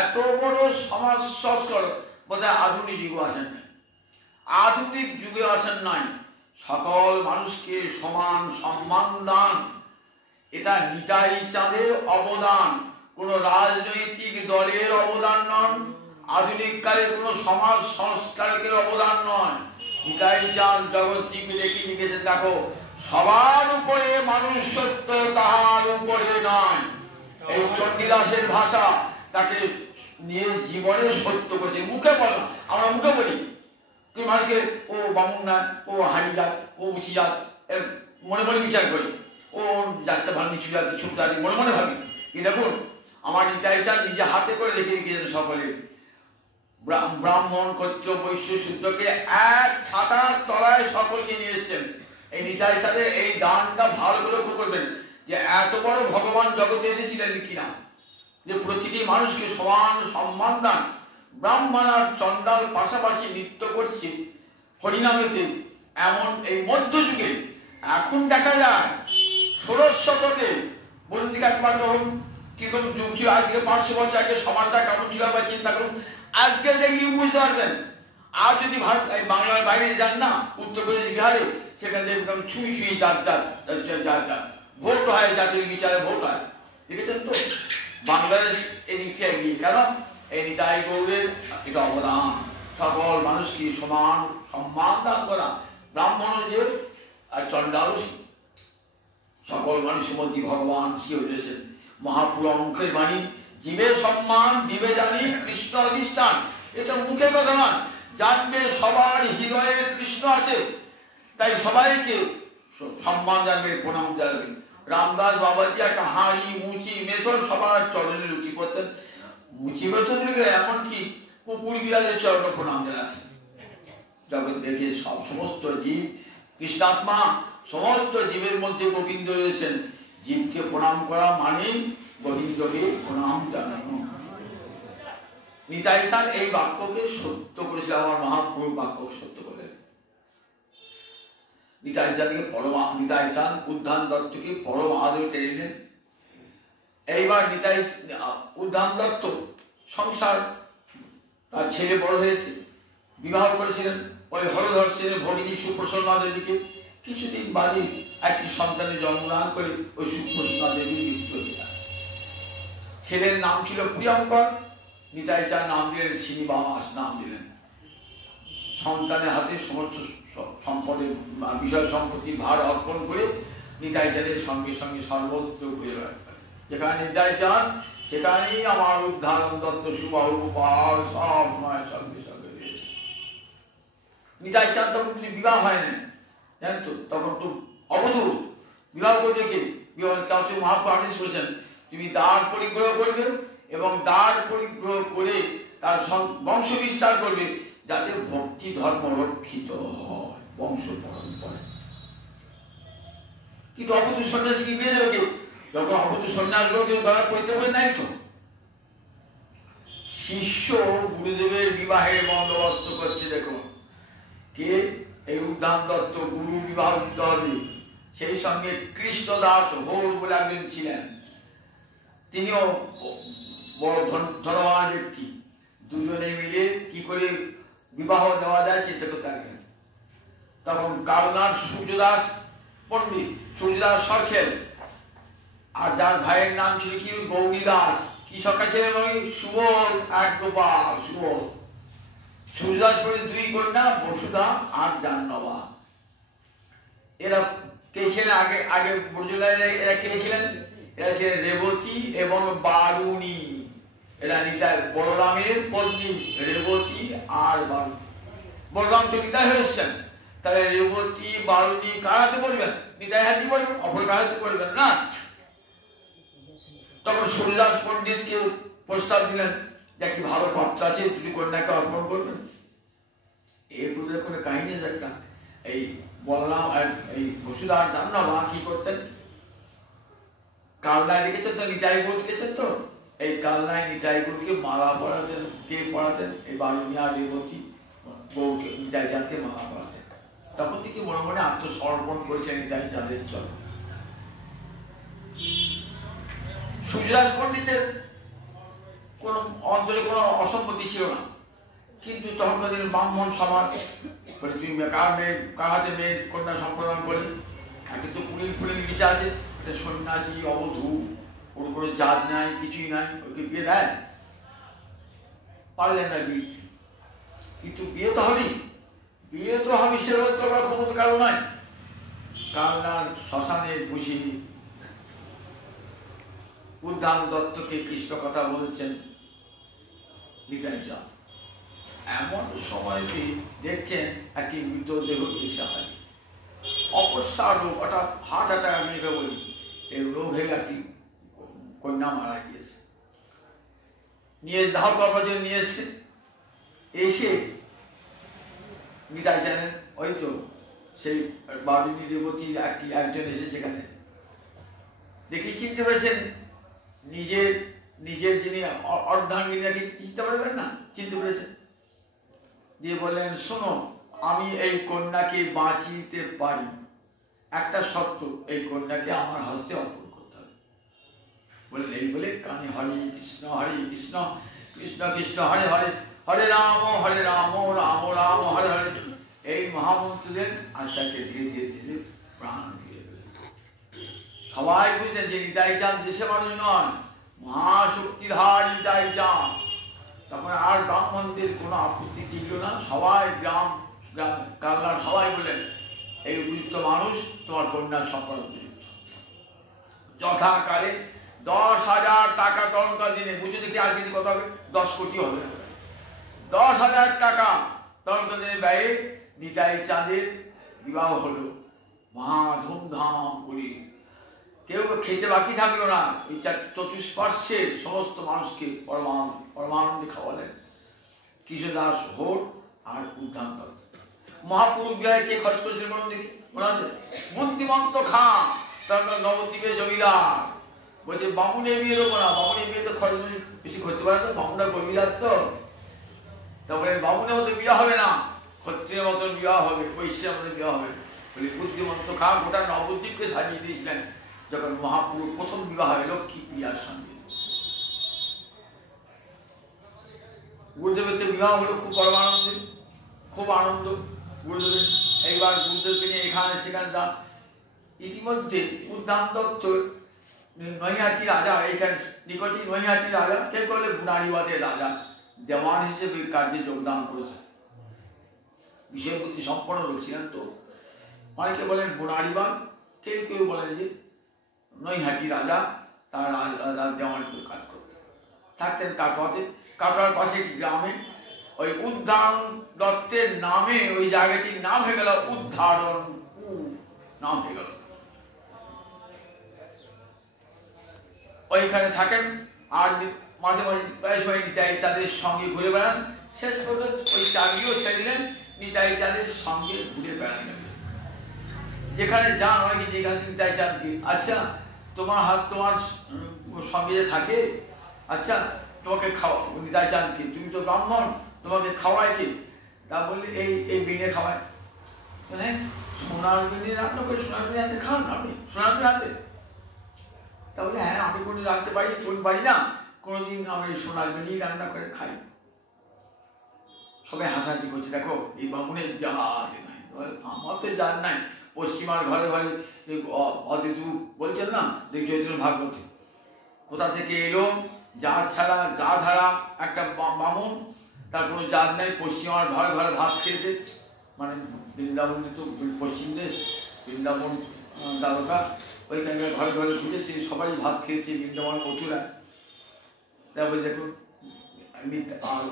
এত বড় সমাজ সংস্কার বোধহয় আধুনিক যুগে আসেন নাই, আধুনিক যুগে আসেন নাই। সকল মানুষকে সমান সম্মান দান, এটা নিতাই চাঁদের অবদান, কোন রাজনৈতিক দলের অবদান নয়, আধুনিক কালে কোন সমাজ সংস্কারকের অবদান নয়। নিতাই চাঁদ জগৎজীবী রেখে লিখেছেন, দেখো সবার উপরে মানুষ সত্য, তাহার উপরে নয়। এই চণ্ডীদাসের ভাষা তাকে নিয়ে জীবনে সত্য করেছে, মুখে বল, আমরা মুখে বলি তুই মানুষকে ও বামুন না, ও হাড়ি জাত, ও উঁচি জাত, মনে মনে বিচার করি, ও যাচ্ছে ভালো নিচু জাতি, ছোট জাতি, মনে মনে ভাবি। কিন্তু দেখুন আমার নিতাই চাঁদ নিজে হাতে করে লিখে দিয়েছেন সকলে, ব্রাহ্মণ ক্ষত্রিয় বৈশ্য শূদ্রকে এক ছাতার তলায় সকলকে নিয়ে এসছেন। এই নিতাই চাঁদের এই দানটা ভালো করে লক্ষ্য করবেন যে এত বড় ভগবান জগতে এসেছিলেন কিনা, যে প্রতিটি মানুষকে সমান সম্মান দান। ব্রাহ্মণ আর চণ্ডাল পাশাপাশি নৃত্য করছে হরিনামেতে, এমন এই মধ্যযুগে। এখন দেখা যায় 16 শতকে, বলুন দিকে একবার ধরুন কিরকম যুগ ছিল, আজকে 500 বছর আগে সমাজটা কেমন ছিল বা চিন্তা করুন। আজকে দেখলি বুঝতে পারবেন। আর যদি বাংলার বাইরে যান না, উত্তরপ্রদেশ বিহারে, সেখানে দেখবেন ছুঁই ছুঁই জাত ভোট হয়, জাতির বিচারে ভোট হয়। দেখেছেন তো বাংলাদেশ এই দিকে এগিয়ে কেন? এই নিতাই গৌড়ের এটা অবদান, সকল মানুষকে সমান সম্মান দান করা, ব্রাহ্মণ যে আর চণ্ডাল, সকল মানুষের মধ্যে ভগবান শিয়ে উঠেছেন। মহাপুরাণ মুখের বাণী, জীবের সম্মান দিবে জানি কৃষ্ণ অধিষ্ঠান। এটা মুখের কথা নয়, জানবে সবার হৃদয়ে কৃষ্ণ আছে, তাই সবাইকে সম্মান জানবে, প্রণাম জানবে। রামদাস বাবাজি একটা হাঁড়ি মুচি মেথর সবার চরণে লুটি পড়তেন, মুচি মেথর লিখে এমনকি কুকুর বিড়ালের চরণ প্রণাম জানাতেন। জগৎ দেখে সব সমস্ত জীব কৃষ্ণাত্মা, সমস্ত জীবের মধ্যে গোবিন্দ রয়েছেন। জীবকে প্রণাম করা মানে গোবিন্দকে প্রণাম জানানো। নিতাই চাঁদ এই বাক্যকে সত্য করেছিল, আমার মহাপুরুষ বাক্যকে সত্য করে। নিতাই চাঁদ উদ্যান দত্তকে পরম আদরে টেনে। এইবার নিতাই উদ্যান দত্ত সংসার, তার ছেলে বড় হয়েছে, বিবাহ করেছিলেন ওই হরধর সেনের ভগিনী সুপ্রসন্না দেবীকে। কিছুদিন বাদে একটি সন্তানের জন্মদান করে ওই সুপ্রসন্না দেবী মৃত্যু হয়ে যায়। ছেলের নাম ছিল প্রিয়ঙ্কর, নিতাই চাঁদ নাম দিলেন শ্রীনিবাস, নাম দিলেন। সন্তানের হাতে সমস্ত সম্পদের বিষয় সম্পত্তির ভার অর্পণ করে নিতাই চাঁদের সঙ্গে সঙ্গে সর্বত্র ঘুরে বেড়াচ্ছেন। যেখানে নিতাই চাঁদ সেখানেই আমার উদ্ধারণ দত্ত সুবাহু পাহাড় সব নয় সঙ্গে সঙ্গে রয়েছে। নিতাই চাঁদ তখন কিছু বিবাহ হয় না, জানেন তো, তখন তো অবধূত। বিবাহ করবে কে? বিবাহ কাউকে মহাপুরুষ আদেশ করেছেন, তুমি দ্বার পরিগ্রহ করবে এবং দ্বার পরিগ্রহ করে তার বংশ বিস্তার করবে, যাতে ভক্তি ধর্ম রক্ষিত হয়, বংশ পরম্পরা। কিন্তু অবধূত সন্ন্যাসী কি বিয়ে দেবে? যখন অবধূত সন্ন্যাস গুলোকে গলা পড়তে হবে নাই তো। শিষ্য গুরুদেবের বিবাহের বন্দোবস্ত করছে। দেখুন কে? এই উদ্যান দত্ত গুরু বিবাহ দিতে হবে। সেই সঙ্গে কৃষ্ণদাস হোর বলে একজন ছিলেন, তিনিও বড় ধনবান ব্যক্তি। দুজনে মিলে কি করে বিবাহ দেওয়া যায় চিন্তা করতে পারবেন। তখন কালনাথ সূর্যদাস পণ্ডিত, সূর্যদাস সরখেল, আর যার ভাইয়ের নাম ছিল কি গৌরীদাস, কি সখা ছিলেন ওই সুবল আর গোপাল। সুবল সূর্যদাস পরে দুই কন্যা বসুধা আর জাহ্নবা। এরা কে ছিলেন? আগে ব্রজলায় এরা কে ছিলেন? এরা ছিলেন রেবতী এবং বারুণী। এরা নিতাই বলরামের পত্নী রেবতী আর বারুণী। বলরাম তো নিতাই হয়েছেন, তাহলে রেবতী বারুণী কার হাতে পড়বেন? নিতাই হাতে পড়বেন, অপর কার হাতে পড়বেন না। তখন সুরদাস পণ্ডিতকে প্রস্তাব দিলেন যে কি ভালো পাত্র আছে, দুটি কন্যাকে অর্পণ করবেন। এই পুজোর কোনো কাহিনী আছে একটা। এই বললাম আর এই বসুদার জাহ্নবা কি করতেন, কালনায় দেখেছেন তো, নিতাই গুড় দেখেছেন তো, এই কালনায় নিতাই গুড়কে মালা পড়াতেন। কে পড়াতেন? এই বারুণী আর রেবতী বউকে, নিতাই চাঁদকে মালা পড়াতেন। তখন থেকে মনে মনে আত্মসমর্পণ করেছেন নিতাই চাঁদের চরণে। সূর্যদাস পণ্ডিতের কোন অন্তরে কোনো অসম্মতি ছিল না, কিন্তু তখনকার দিনে ব্রাহ্মণ সমাজ বলে তুমি কার হাতে মেয়ের কন্যা সম্প্রদান করে? একে তো কুড়িল ফুড়িল বিচার আছে, এটা সন্ন্যাসী অবধূ, ওর কোনো জাত নাই, কিছুই নাই, ওকে বিয়ে দেয়? পারলেন না বিয়ে। কিন্তু বিয়ে তো হবেই, বিয়ে তো হবে, সে রোধ করবার ক্ষমতা কারো নাই। কালনার শ্মশানে বসে উদ্ধান দত্তকে কৃষ্ণ কথা বলছেন নিতাই চাঁদ। এমন সময়কে দেখছেন একটি মৃতদেহ এসে হয়, অপস্যা রোগ, অর্থাৎ হার্ট অ্যাটাক আমি যেটা বলি, এই রোগে একটি কন্যা মারা গিয়েছে। নিয়ে দাহ করবার জন্য নিয়ে এসছে। এসে নিতাই জানেন ওই তো সেই বারুণী রেবতী একজন এসে সেখানে দেখি চিনতে পেরেছেন নিজের যিনি অর্ধাঙ্গিনীকে চিনতে পারবেন না, চিনতে পেরেছেন। দিয়ে বললেন, শোনো, আমি এই কন্যাকে বাঁচিতে পারি, একটা শর্ত, এই কন্যাকে আমার হস্তে অর্পণ করতে হবে। বললেন এই বলে কানে হরে কৃষ্ণ কৃষ্ণ কৃষ্ণ হরে হরে, হরে রাম রাম রাম হরে হরে, এই মহামন্ত্রদের আস্তে আস্তে ধীরে ধীরে ধীরে প্রাণ দিয়ে গেলেন। সবাই বুঝলেন যে নিতাই চাঁদ দেশে মানুষ নয়, মহাশক্তিধার নিতাই চাঁদ। তখন আর ব্রাহ্মণদের কোনো আপত্তি টিকল না। সবাই গ্রাম কালনার সবাই বললেন, এই উপযুক্ত মানুষ তোমার কন্যার সম্পর্ক উপযুক্ত। যথাকালে 10,000 টাকা তখনকার দিনে, বুঝে দেখি আর কিন্তু কথা হবে, 10 কোটি হবে না, 10,000 টাকা তখনকার দিনে ব্যয়ে নিতাই চাঁদের বিবাহ হলো মহা ধুমধাম করে। কেউ খেতে বাকি থাকলো না। এই চতুষ্পার্শ্বের সমস্ত মানুষকে পরমানন্দে খাওয়ালেন কৃষ্ণদাস ভোর আর উদ্ধান দত্ত। মহাপুরুষ বিহারে কে খরচ করেছিল বলুন দেখি, মনে আছে? বুদ্ধিমন্ত খান, তারপর নবদ্বীপের জমিদার বলছে বামুনের বিয়ে দেবো না, বামুনের বিয়ে তো খরচ বেশি করতে পারে না, বামুনরা গর্বিদার তো। তারপরে বামুনের মতো বিয়ে হবে না, ক্ষত্রিয়ের মতন বিবাহ হবে, বৈশ্যের মতো বিবাহ হবে বলে বুদ্ধিমন্ত খান গোটা নবদ্বীপকে সাজিয়ে দিয়েছিলেন। যখন মহাপুরুষ প্রথম বিবাহ হয় লক্ষ্মী প্রিয়ার সঙ্গে, গুরুদেবের বিবাহ হলো খুব পরমানন্দে, খুব আনন্দ গুরুদেবের। এইবার গুরুদেবকে নিয়ে এখানে সেখানে যান। ইতিমধ্যে উদ্ধান দত্ত নৈহাটি রাজা, এইখানে নিকটে নৈহাটি রাজা, কে করলে গুণারিবাদের রাজা দেওয়ান হিসেবে কার্যে যোগদান করেছে। বিষয় বুদ্ধি সম্পন্ন লোক ছিলেন তো। অনেকে বলেন গুণারিবাদ, কেউ কেউ বলেন যে নৈহাটি রাজা তার দেওয়ান কাজ করতেন, থাকতেন কাটোয়ার পাশে একটি গ্রামে। ওই উদ্ধান দত্তের নামে ওই জায়গাটির নাম হয়ে গেল উদ্ধারণপুর নাম হয়ে গেল। ওইখানে থাকেন আর মাঝে মাঝে প্রায় সময় নিতাই চাঁদের সঙ্গে ঘুরে বেড়ান। শেষ করে ওই চাকরিও ছেড়ে দিলেন, নিতাই চাঁদের সঙ্গে ঘুরে বেড়ান। যেখানে যান অনেকে যেখানে নিতাই চাঁদ দিন, আচ্ছা তোমার সঙ্গে যে থাকে, আচ্ছা তোমাকে খাওয়া নিতাই চাঁদ কি, তুমি তো ব্রাহ্মণ, তোমাকে খাওয়ায় কি? তা বললে এই বিনে খাওয়ায়। হ্যাঁ, সোনার বিনে রান্না করে সোনার বিনে হাতে খান আপনি, সোনার বিনে হাতে? তাহলে হ্যাঁ, আমি কোনদিন রাখতে পারি না, কোনোদিন আমি সোনার বিনেই রান্না করে খাই। সবাই হাসাহাসি করছে, দেখো এই বামুনের জাত নাই, আমার তো জাত নাই। পশ্চিমার ঘরে ঘরে অদিতু বলছেন না, দেখ চৈতন্য ভাগবতী, কোথা থেকে এলো? জাত ছাড়া গা ধারা একটা বামুন, তার কোনো জাত নাই, পশ্চিমার ঘরে ঘরে ভাত খেতে। মানে বৃন্দাবন তো পশ্চিম দেশ, বৃন্দাবন দ্বারকা, ওইখানে ঘরে ঘরে ঘুরেছে, সবাই ভাত খেয়েছে, বৃন্দাবন মথুরা। তারপরে দেখুন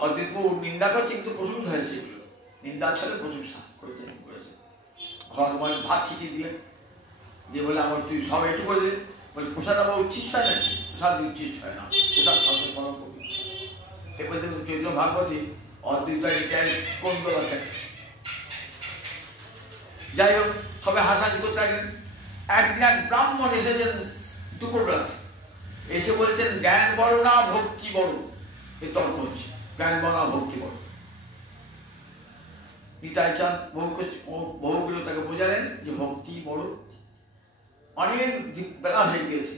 অদ্বৈত নিন্দা করছে, কিন্তু প্রশংসা হয়েছে, এগুলো নিন্দা ছাড়া প্রশংসা করেছে। ঘর মানে ভাত ছিটিয়ে দিলেন, যে বলে আমার তুই সব একটু করে দিলেন, বলে প্রসাদ আবার উচ্ছিষ্ট হয় নাকি? প্রসাদ উচ্ছিষ্ট হয় না, প্রসাদ সব পরম কবি। এরপরে দেখুন চৈত্র ভাগবতী অদ্বৈত কোন আছে। যাই হোক, সবাই হাসাহাসি করতে থাকলেন। একদিন এক ব্রাহ্মণ এসেছেন দুপুরবেলাতে, এসে বলছেন জ্ঞান বড় না ভক্তি বড়। এই তর্ক হচ্ছে, জ্ঞান বড় না ভক্তি বড়। নিতাই চাঁদ বহুগুলো তাকে বোঝালেন যে ভক্তি বড়। অনেক বেলা হয়ে গিয়েছে,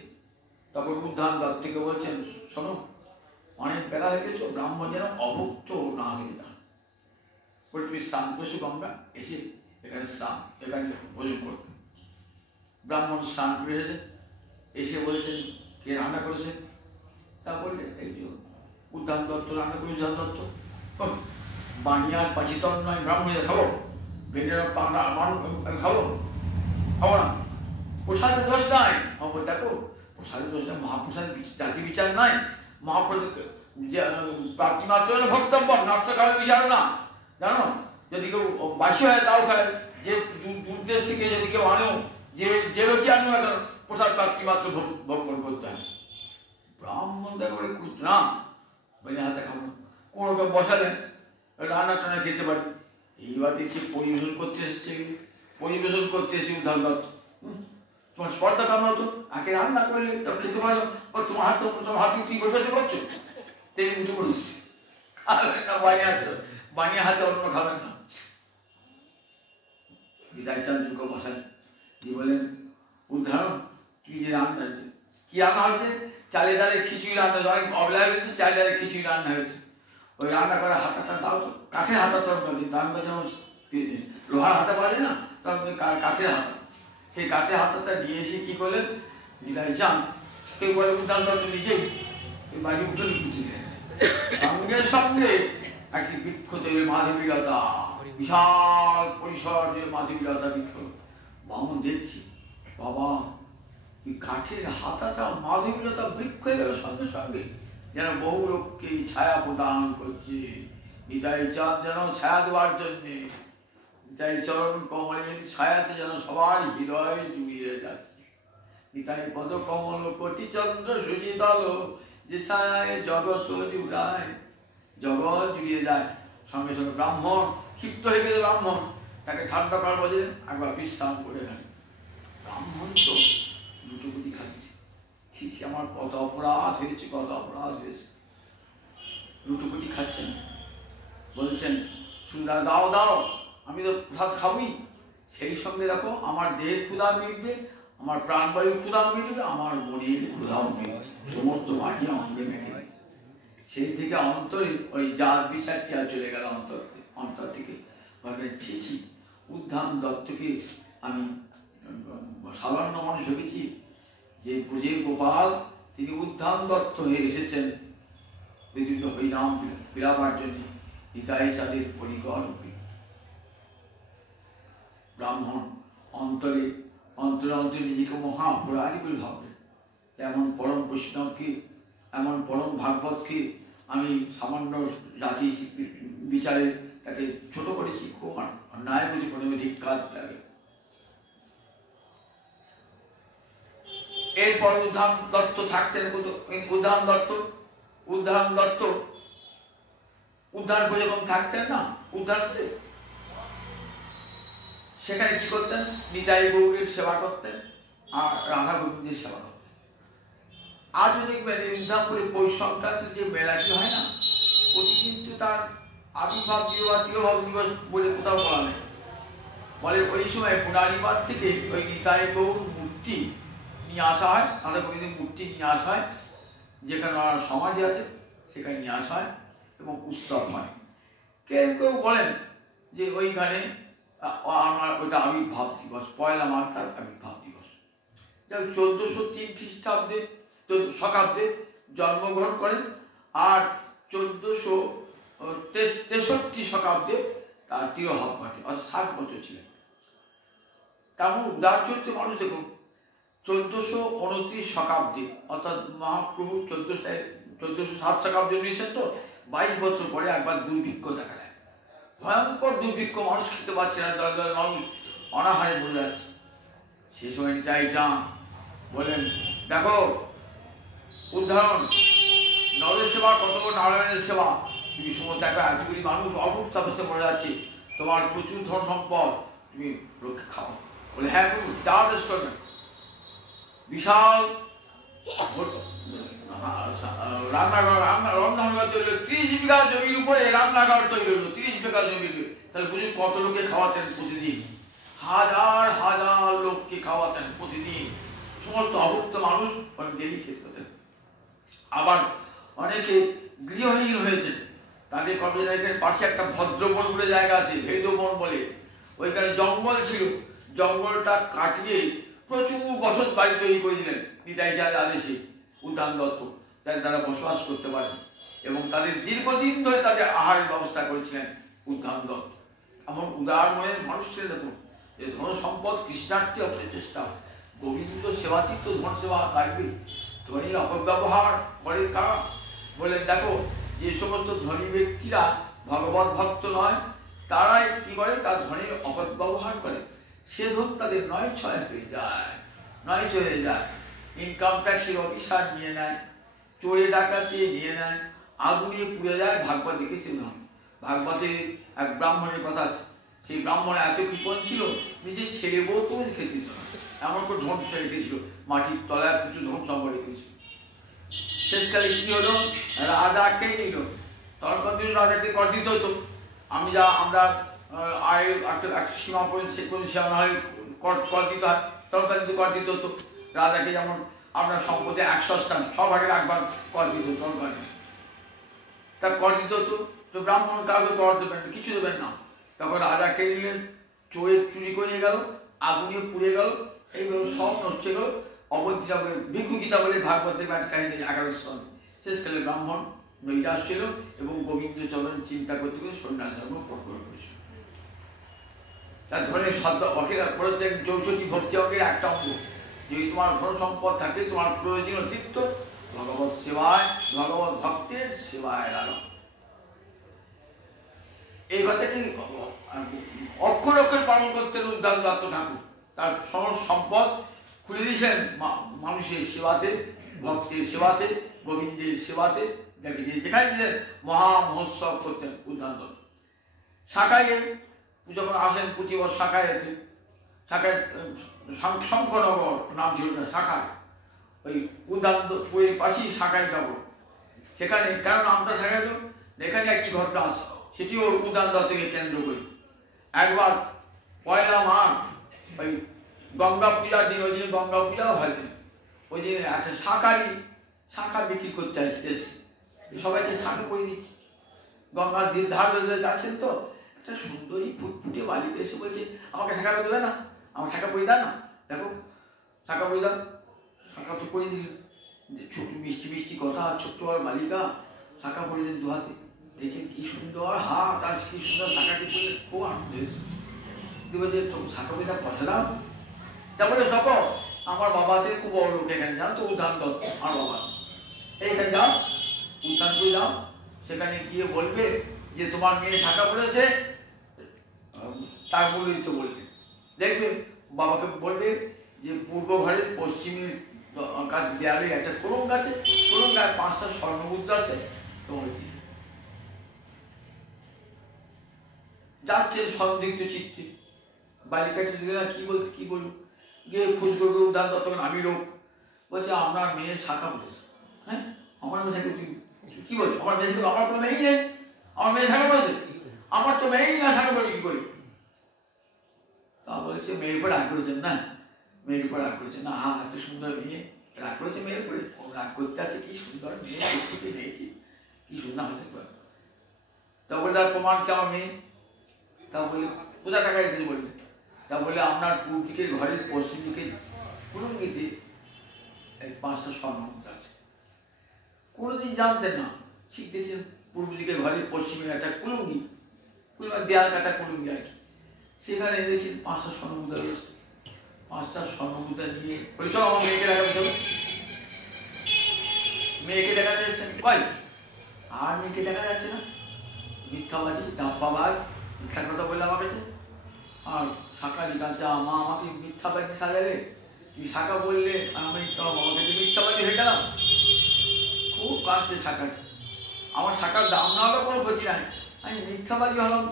তখন উদ্ধান দত্তকে বলছেন শোনো, অনেক বেলা হয়ে গেছে, ব্রাহ্মণ যেন অভুক্ত না হয়ে যান। বলে তুমি স্নান করছো গঙ্গা, এসে এখানে স্নান, এখানে ভোজন করবে। ব্রাহ্মণ স্নান করে এসেছেন, এসে বলেছেন কে রান্না করেছেন? তা বললে এই যে উদ্যান দত্ত রান্না করে। উদ্যান দত্ত বানিয়ার পাচিতন নয়, ব্রাহ্মণের খাবো, ভেঙে খাবো, খাবো না। প্রসাদের দোষ নাই, দেখো প্রসাদের দোষ নাই, মহাপ্রসাদ জাতি বিচার নাই, মহাপ্রসাদ প্রাপ্তি মাত্র হলে ভক্তব্য, নাট্য কারণে বিচার না। জানো, যদি কেউ বাসি হয় তাও খায়, যে দূর দেশ থেকে যদি কেউ আনেও, যে লোকই আনো না কেন, প্রসাদ প্রাপ্তি মাত্র ভক্ষণ করতে হয়। ব্রাহ্মণ দেখো না বলে হাতে খাবো, কোন রকম বসালেন, রান্না টানা খেতে পারি। এইবার দেখছি পরিবেশন করতে এসেছে, পরিবেশন করতে এসে উদ্ধার দত্ত, তোমার স্পর্ধা কেমন হতো, আগে রান্না করলে খেতে পারো, তোমার হাতে কি পরিবেশন করছো, তেল উঠে পড়েছে, বানিয়ে হাতে অন্য খাবেন না। বিদায় চাঁদ বসান, দিয়ে বলেন উদাহরণ তুই যে রান্না, কি রান্না হয়েছে? চালে ডালে খিচুড়ি রান্না, অনেক অবলা হয়েছে, চালে ডালে খিচুড়ি রান্না হয়েছে। ওই রান্না করে হাতাটা দাও তো, কাঠের হাতা তোর রান্না, যেমন লোহার হাতা পাওয়া যায় না, তখন কাঠের হাতা, সেই কাঠের হাতাটা নিয়ে এসে কি করলেন, বিদায় চান কেউ বলে উদ্যান দত্ত নিজেই ওই বাড়ি উঠে খুঁজে সঙ্গে সঙ্গে একটি বৃক্ষ তৈরি, মাধবীলতা, বিশাল পরিসর যে মাধবীলতা বৃক্ষ। বামন দেখছি বাবা কাঠের হাতাটা মাধবীলতা বৃক্ষ হয়ে গেল সঙ্গে সঙ্গে, যেন বহু লোককে ছায়া প্রদান করছে। নিতাই চাঁদ যেন ছায়া দেওয়ার জন্যে, নিতাই চরণ কমলের ছায়াতে যেন সবার হৃদয় জুড়িয়ে যাচ্ছে। নিতাই পদ কমল কোটি চন্দ্র সুচিতল, যে ছায়ায় জগৎ জুড়ায়, জগৎ জুড়িয়ে যায়। সঙ্গে সঙ্গে ব্রাহ্মণ ক্ষিপ্ত হয়ে গেছে, ব্রাহ্মণ তাকে ঠান্ডা করার বললেন একবার বিশ্রাম করে গেলেন। ব্রাহ্মণ তো লুটোপুটি খাচ্ছে, ছি আমার কত অপরাধ হয়েছে, কত অপরাধ হয়েছে, লুটোপুটি খাচ্ছেন। বলছেন সুন্দর দাও দাও, আমি তো প্রসাদ খাবই, সেই সঙ্গে দেখো আমার দেহের ক্ষুধা মিটবে, আমার প্রাণবায়ুর ক্ষুধা মিটবে, আমার মনের ক্ষুধাও মিটবে, সমস্ত মাটি অঙ্গে মেটে। সেই থেকে অন্তরে ওই জাত বিচারটি আর চলে গেল অন্তর থেকে। ভাবলেন ছি ছি, উদ্ধান দত্তকে আমি সাধারণ মানুষ ভেবেছি, যে ব্রজের গোপাল তিনি উদ্ধান দত্ত হয়ে এসেছেন বিভিন্ন হরিনাম বিলাবার জন্য, নিতাই চাঁদের পরিকর। ব্রাহ্মণ অন্তরে অন্তরে অন্তরে নিজেকে মহাপুরারি বলে ভাবলেন, এমন পরম বৈষ্ণবকে, এমন পরম ভাগবতকে আমি সামান্য জাতি বিচারে তাকে ছোট করেছি, খুব অন্যায় বুঝি, কোনো ধিক্কার লাগে। এরপর উদ্ধান দত্ত থাকতেন, উদ্ধান দত্ত উদ্ধার করে যখন থাকতেন না, উদ্ধার করে সেখানে কি করতেন, নিতাই গৌরীর সেবা করতেন আর রাধা গোবিন্দের সেবা করতেন। আজও দেখবেন এই উদ্ধারপুরে পৌষ সংক্রান্তি যে মেলাটি হয় না, ওটি কিন্তু তার আবির্ভাব দিবস বা তিরোভাব দিবস বলে কোথাও বলা নেই। বলে ওই সময় পুনারিবাদ থেকে ওই নিতাই গৌর মূর্তি নিয়ে আসা হয়, রাধা গোবিন্দের মূর্তি নিয়ে আসা হয়, যেখানে ওনার সমাধি আছে সেখানে নিয়ে আসা হয় এবং উৎসব হয়। কেউ কেউ বলেন যে ওইখানে আমার ওইটা আবির্ভাব দিবস, পয়লা মাঘ তার আবির্ভাব দিবস। 1403 খ্রিস্টাব্দে শকাব্দে জন্মগ্রহণ করেন, আর 1463 শকাব্দে তার তিরোভাব ঘটে, অর্থাৎ 60 বছর ছিলেন। তেমন উদার চরিত্র মানুষ দেখুন। 1429 শতাব্দী অর্থাৎ মহাপ্রভু 1407 শতাব্দী নিয়েছেন, তো 22 বছর পরে একবার দুর্ভিক্ষ দেখা দেয়, ভয়ঙ্কর দুর্ভিক্ষ, মানুষ খেতে পারছে না, দল দল মানুষ অনাহারে মরে যাচ্ছে। সেই সময় নিতাই চাঁদ বলেন, দেখো উদাহরণ, নরের সেবা কত নারায়ণের সেবা, তুমি সময় দেখো এতগুলি মানুষ অভুক তাপসে মরে যাচ্ছে, তোমার প্রচুর ধন সম্পদ, তুমি রক্ষা খাও। বলে হ্যাঁ প্রভু, চার্জ করবেন। বিশাল রান্নাঘর, রান্নাঘর তৈরি হলো, 30 বিঘা জমির উপরে রান্নাঘর তৈরি হলো, 30 বিঘা জমির। তাহলে বুঝুন কত লোকে খাওয়াতেন প্রতিদিন, হাজার হাজার লোককে খাওয়াতেন প্রতিদিন, সমস্ত অভুক্ত মানুষ ডেলি খেতে পেতেন। আবার অনেকে গৃহহীন হয়েছেন, তাদের কর্মচারীদের পাশে একটা ভদ্রবন বলে জায়গা আছে, ভেদবন বলে, ওইখানে জঙ্গল ছিল, জঙ্গলটা কাটিয়ে প্রচুর বসত বাড়ি তৈরি করে দিলেন নিতাই চাঁদ আদেশে উদ্যান দত্ত, যাতে তারা বসবাস করতে পারেন, এবং তাদের দীর্ঘদিন ধরে তাদের আহারের ব্যবস্থা করেছিলেন উদ্যান দত্ত। এমন উদার মনের মানুষ ছিলেন। দেখুন, যে ধন সম্পদ কৃষ্ণার্থে হতে চেষ্টা, গোবিন্দ সেবাতীত তো ধন সেবা লাগবে। ধনীর অপব্যবহার করে কারা? বলে দেখো, যে সমস্ত ধনী ব্যক্তিরা ভগবত ভক্ত নয়, তারাই কি করে, তার ধনীর অপব্যবহার করে, সে ধন তাদের নয় ছয় হয়ে যায়, নয় হয়ে যায়। ইনকাম ট্যাক্সের অফিসার নিয়ে নেয়, চোরে ডাকাতি নিয়ে নেয়, আগুনে পুড়ে যায়। ভাগবত দেখেছিল না, ভাগবতে এক ব্রাহ্মণের কথা আছে, সেই ব্রাহ্মণ এত কৃপণ ছিল, নিজের ছেলে বউ তো রেখে দিত না, এমন করে ধন সে রেখেছিল, মাটির তলায় প্রচুর ধন সম্পদ রেখেছিল। শেষকালে কি হলো, রাজাকে নিল, তখন রাজাকে কর দিতে হতো। আমরা আয়ের একটা সীমা পর্যন্ত সে কোনো সীমা না হয় কর দিতে হয়, তখন কিন্তু কর দিতে হতো। রাজাকে যেমন আপনার সম্পদে 100 সব আগে একবার কর দিত, তখন তা কর দিতে হতো। তো ব্রাহ্মণ কাউকে কর দেবেন, কিছু দেবেন না। তখন রাজাকে নিলেন, চোরে চুরি করে নিয়ে গেল, আগুনে পুড়ে গেল, এইগুলো সব নষ্ট হয়ে গেল। অবন্তিরা বলে ভিক্ষু গীতা বলে ভাগবতের ব্যাট কাহিনী 11 সাল। শেষকালে ব্রাহ্মণ নৈরাশ ছিল এবং গোবিন্দ চরণ চিন্তা করতে করে সন্ন্যাস ধর্ম প্রকট করেছিল। তার ধরে শব্দ অখিলা প্রত্যেক 64 ভক্তি অঙ্গের একটা অঙ্গ। যদি তোমার ধন সম্পদ থাকে, তোমার প্রয়োজন অতিরিক্ত ভগবত সেবায়, ভগবত ভক্তের সেবায় লাগো। এই কথাটি অক্ষর অক্ষর পালন করতেন উদ্যান দত্ত ঠাকুর। তার সমস্ত সম্পদ খুলে দিয়েছেন মানুষের সেবাতে, ভক্তের সেবাতে, গোবিন্দের সেবাতে। দেখে দিয়ে যেখানে মহা মহোৎসব করতেন উদ্যান দত্ত। শাখায় যখন আসেন প্রতি বছর শাখায় শঙ্করনগর নাম ছিল না, শাখায় ওই উদ্যানপুরের পাশেই শাখায় নগর। সেখানে কেন নামটা শাখা গেল, এখানে একটি ঘটনা আছে, সেটিও উদ্যান দত্তকে কেন্দ্র করে। একবার 1 মাঘ ওই গঙ্গা পূজার দিন, ওই দিন গঙ্গা পূজাও হয়, ওই দিন একটা শাখা বিক্রি করতে এসেছে, সবাইকে শাখা করে দিচ্ছে। গঙ্গার দিন ধার যাচ্ছেন, তো একটা সুন্দরী ফুটফুটে বালিকা এসে বলছে, আমাকে শাখা করে দেবে না, আমার শাখা পরে দেন না, দেখো শাখা পরে দাও। শাখা তো পরে দিল, ছোট মিষ্টি মিষ্টি কথা, ছোট্ট আর বালিকা শাখা পরে দেন 2 হাতে। দেখছেন কি সুন্দর হাত, আর কি সুন্দর শাখাটি পরে, খুব আনন্দ হয়েছে। বলছে শাখা পরে পয়সা দাও। তারপরে তখন আমার বাবা আছে, খুব বড় লোক এখানে, জানো তো, উদ্যান দত্ত আমার বাবা আছে, এইখানে যাও, উদ্যানপুরে যাও, সেখানে গিয়ে বলবে যে তোমার মেয়ে শাখা পড়েছে, তার বলেই তো বলবে। দেখবে বাবাকে বলবে যে পূর্ব ঘরের পশ্চিমের দেয়ালে একটা কোলঙ্গ আছে, কোলঙ্গায় 5টা স্বর্ণমুদ্রা আছে, তোমার যাচ্ছেন সন্দিগ্ধ চিত্তে। বালিকাটি দিলে না, কি বলবো, গিয়ে খোঁজ করবে উদ্যান দত্ত, আমি লোক বলছে আপনার মেয়ের শাখা পড়েছে। হ্যাঁ, আমার মেয়ে শাখা, কি বলছো, আমার মেয়ে শাখা, আমার কোনো মেয়েই নেই, আমার মেয়ে শাখা পড়েছে, আমার তো মেয়েই না, শাখা পড়ে কি করি? তা বলছে মেয়ের উপর রাগ করেছেন না, মেয়ের উপর রাগ করেছেন না, হ্যাঁ এত সুন্দর মেয়ে, রাগ করেছে মেয়ের উপরে, রাগ করতে আছে, কি সুন্দর মেয়ে, মেয়ে কি সুন্দর হচ্ছে। তা বলে তার প্রমাণ কি আমার মেয়ে? তা বলে কোথায় টাকা দিতে বলবে? তা বলে আপনার পূর্ব দিকের ঘরের পশ্চিম দিকে কুলুঙ্গিতে 5টা স্বর্ণমুদ্রা আছে। কোনোদিন জানতেন না, ঠিক দেখছেন পূর্ব দিকে ঘরের পশ্চিমে একটা কুলুঙ্গি, দেয়াল কাটা কুলুঙ্গি আর কি, সেখানে দেখছেন 5টা স্বর্ণমুদ্রা রয়েছে। 5টা স্বর্ণমুদ্রা নিয়ে বলে চলো আমার মেয়েকে দেখাতে যাবো। মেয়েকে দেখাতে এসছেন, কই আর মেয়েকে দেখা যাচ্ছে না, মিথ্যাবাদী ডাব্বাবাজ, মিথ্যা কথা বললে আমার কাছে। আর শাখা জিজ্ঞাসা, মা আমাকে মিথ্যাবাদী সাজালে, তুই শাখা বললে আমি আমার কাছে মিথ্যাবাদী হয়ে গেলাম। খুব কাঁদছে শাখা, আমার শাখার দাম না হলে কোনো ক্ষতি নাই, আমি মিথ্যাবাদী হলাম,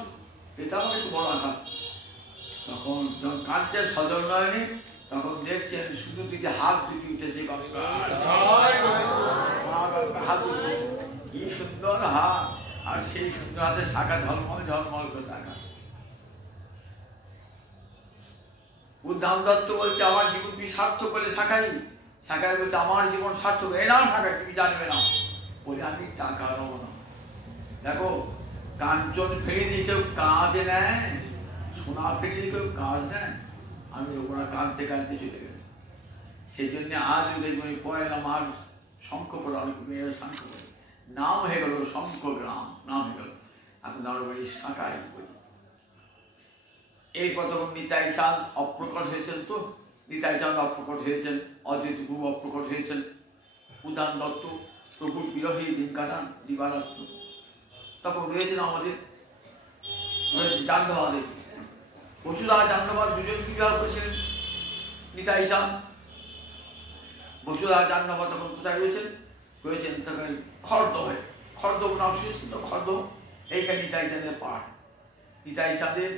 এটা আমার একটু বড় আঘাত। তখন যখন কাঁদছেন সজল নয়নে, তখন দেখছেন শুধু দুটি হাত দুটি উঠেছে, হাত উঠেছে, কি সুন্দর হাত, আর সেই সুন্দর হাতে শাখা ঝলমল ঝলমল করে থাকা। উদ্ধাম দত্ত বলছে আমার জীবন তুমি সার্থক করলে শাখাই। শাখায় বলছে আমার জীবন সার্থক, এ না শাখা তুমি জানবে না, বলে আমি টাকা নেবো না। দেখো কাঞ্চন ফেলে দিয়ে কেউ কাজ নেয়, সোনা ফেলে দিয়ে কেউ কাজ নেয়, আমি নেবো না। কাঁদতে কাঁদতে চলে গেল। সেই জন্য আজ দেখবেন পয়লা মার শঙ্খ করে অনেক মেয়েরা শাঙ্খ করে, নাম হয়ে গেল শঙ্খ গ্রাম, নাম হয়ে গেল। এখন আমরা বলি শাখায় করি। এরপর তখন নিতাই চাঁদ অপ্রকট হয়েছেন, তো নিতাই চাঁদ অপ্রকট হয়েছেন, অদ্বৈত প্রভু অপ্রকট হয়েছেন, উদান দত্ত প্রভুর বিরহে দিন কাটান দিবারাত্র। তখন রয়েছেন আমাদের জাহ্নবাদের বসুধা জাহ্নবাদ, দুজন কি বিবাহ করেছিলেন নিতাই চাঁদ। বসুধা জাহ্নবাদ তখন কোথায় রয়েছেন? রয়েছেন তখন খড়দহে, খড়দহ নাম শুনেছেন তো, খড়দহ, এইখানে নিতাই চাঁদের পাহাড়। নিতাই চাঁদের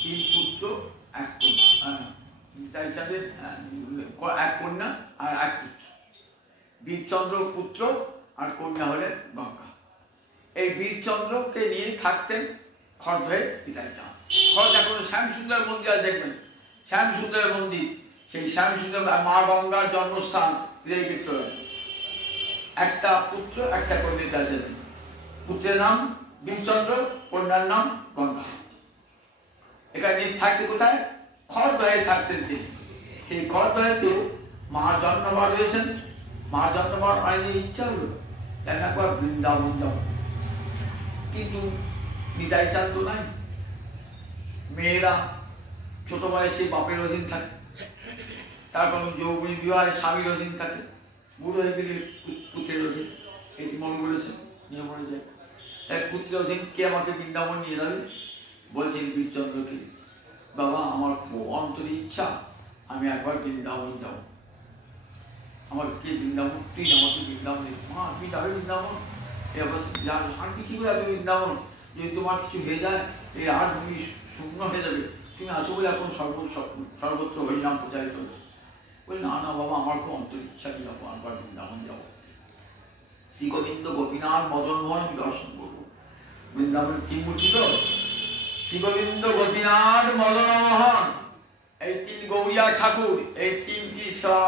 3 পুত্র 1 কন্যা, নিতাই চাঁদের 1 কন্যা আর 1 পুত্র। বীরচন্দ্র পুত্র আর কন্যা হলেন গঙ্গা। এই বীরচন্দ্রকে নিয়ে থাকতেন খড়দহে নিতাই চাঁদ। খড়দ এখন শ্যামসুন্দর মন্দির আছে, দেখবেন শ্যামসুন্দর মন্দির, সেই শ্যামসুন্দর মা গঙ্গার জন্মস্থান। একটা পুত্র একটা কন্যা আছে, পুত্রের নাম বীরচন্দ্র, কন্যার নাম গঙ্গা। এখানে থাকতে কোথায়? খড়দহে থাকতেন তিনি। সেই খড়দহেতে মা জন্মবার রয়েছেন। মা জন্মবার আইনি ইচ্ছা হলো যেন একবার বৃন্দাবন যাব, কিন্তু নিতাই চাঁদ তো নাই। মেয়েরা ছোট বয়সে বাপের অধীন থাকে, তারপর যৌবনী বিবাহে স্বামীর অধীন থাকে, বুড়ো হয়ে গেলে পুত্রের অধীন। এটি মনে বলেছেন, নিয়ে মনে যায় তাই পুত্রের অধীন কে আমাকে বৃন্দাবন নিয়ে যাবে? বলছেন বীরচন্দ্রকে, বাবা আমার খুব অন্তরে ইচ্ছা আমি একবার বৃন্দাবন যাব, আমাকে কে বৃন্দাবন, তুই আমাকে বৃন্দাবন, মা তুমি যাবে বৃন্দাবন? শান্তি কি করে যাবে বৃন্দাবন? যদি তোমার কিছু হয়ে যায় এই আর ভূমি শূন্য হয়ে যাবে, তুমি আছো বলে এখন সর্বত্র হরিনাম প্রচারিত হচ্ছে। বলি না না বাবা আমার খুব অন্তর ইচ্ছা কি যাবো, একবার বৃন্দাবন যাবো, শ্রী গোবিন্দ গোপীনাথ মদন মোহন দর্শন করবো। বৃন্দাবন 3 মূর্তি তো, শ্রী গোবিন্দ গোপীনাথ মদন মোহন, এই 3 গৌরিয়া ঠাকুর, এই 3টি সেবা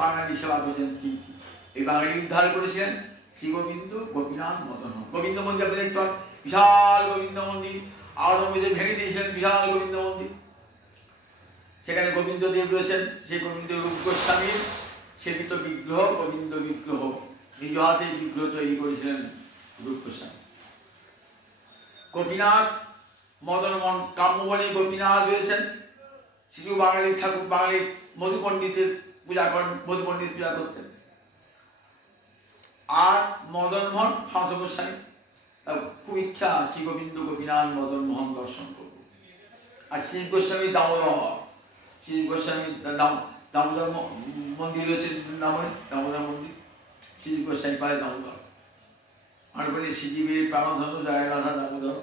বাঙালি সেবা করেছেন। 3টি এই বাঙালি উদ্ধার করেছিলেন শ্রী গোবিন্দ গোপীনাথ মদন মোহন। গোবিন্দ মন্দির আপনি দেখতে পান, বিশাল গোবিন্দ মন্দির, আওরঙ্গজেব ভেঙে দিয়েছিলেন বিশাল গোবিন্দ মন্দির। সেখানে গোবিন্দ দেব রয়েছেন, সেই গোবিন্দ রূপ গোস্বামীর সেবিত বিগ্রহ, গোবিন্দ বিগ্রহ, নিজ হাতে বিগ্রহ তৈরি করেছিলেন রূপ গোস্বামী। গোপীনাথ মদন মোহন কাম্যবনে গোপীনাথ রয়েছেন। শুধু বাঙালির ঠাকুর, বাঙালির মধু পণ্ডিতের পূজা করেন, মধু পণ্ডিত পূজা করতেন। আর মদন মোহন সনাতন গোস্বামী, খুব ইচ্ছা শ্রী গোবিন্দ গোপীনাথ মদন মোহন দর্শন করব। আর শ্রী গোস্বামী দামোদর, শ্রী গোস্বামী দামোদর মন্দির রয়েছে বৃন্দাবনে, দামোদর মন্দির, শ্রী গোস্বামী পারে দামোদর। আর বলি শ্রীজীবীর প্রাণধন্য জয় রাধা দামোদর,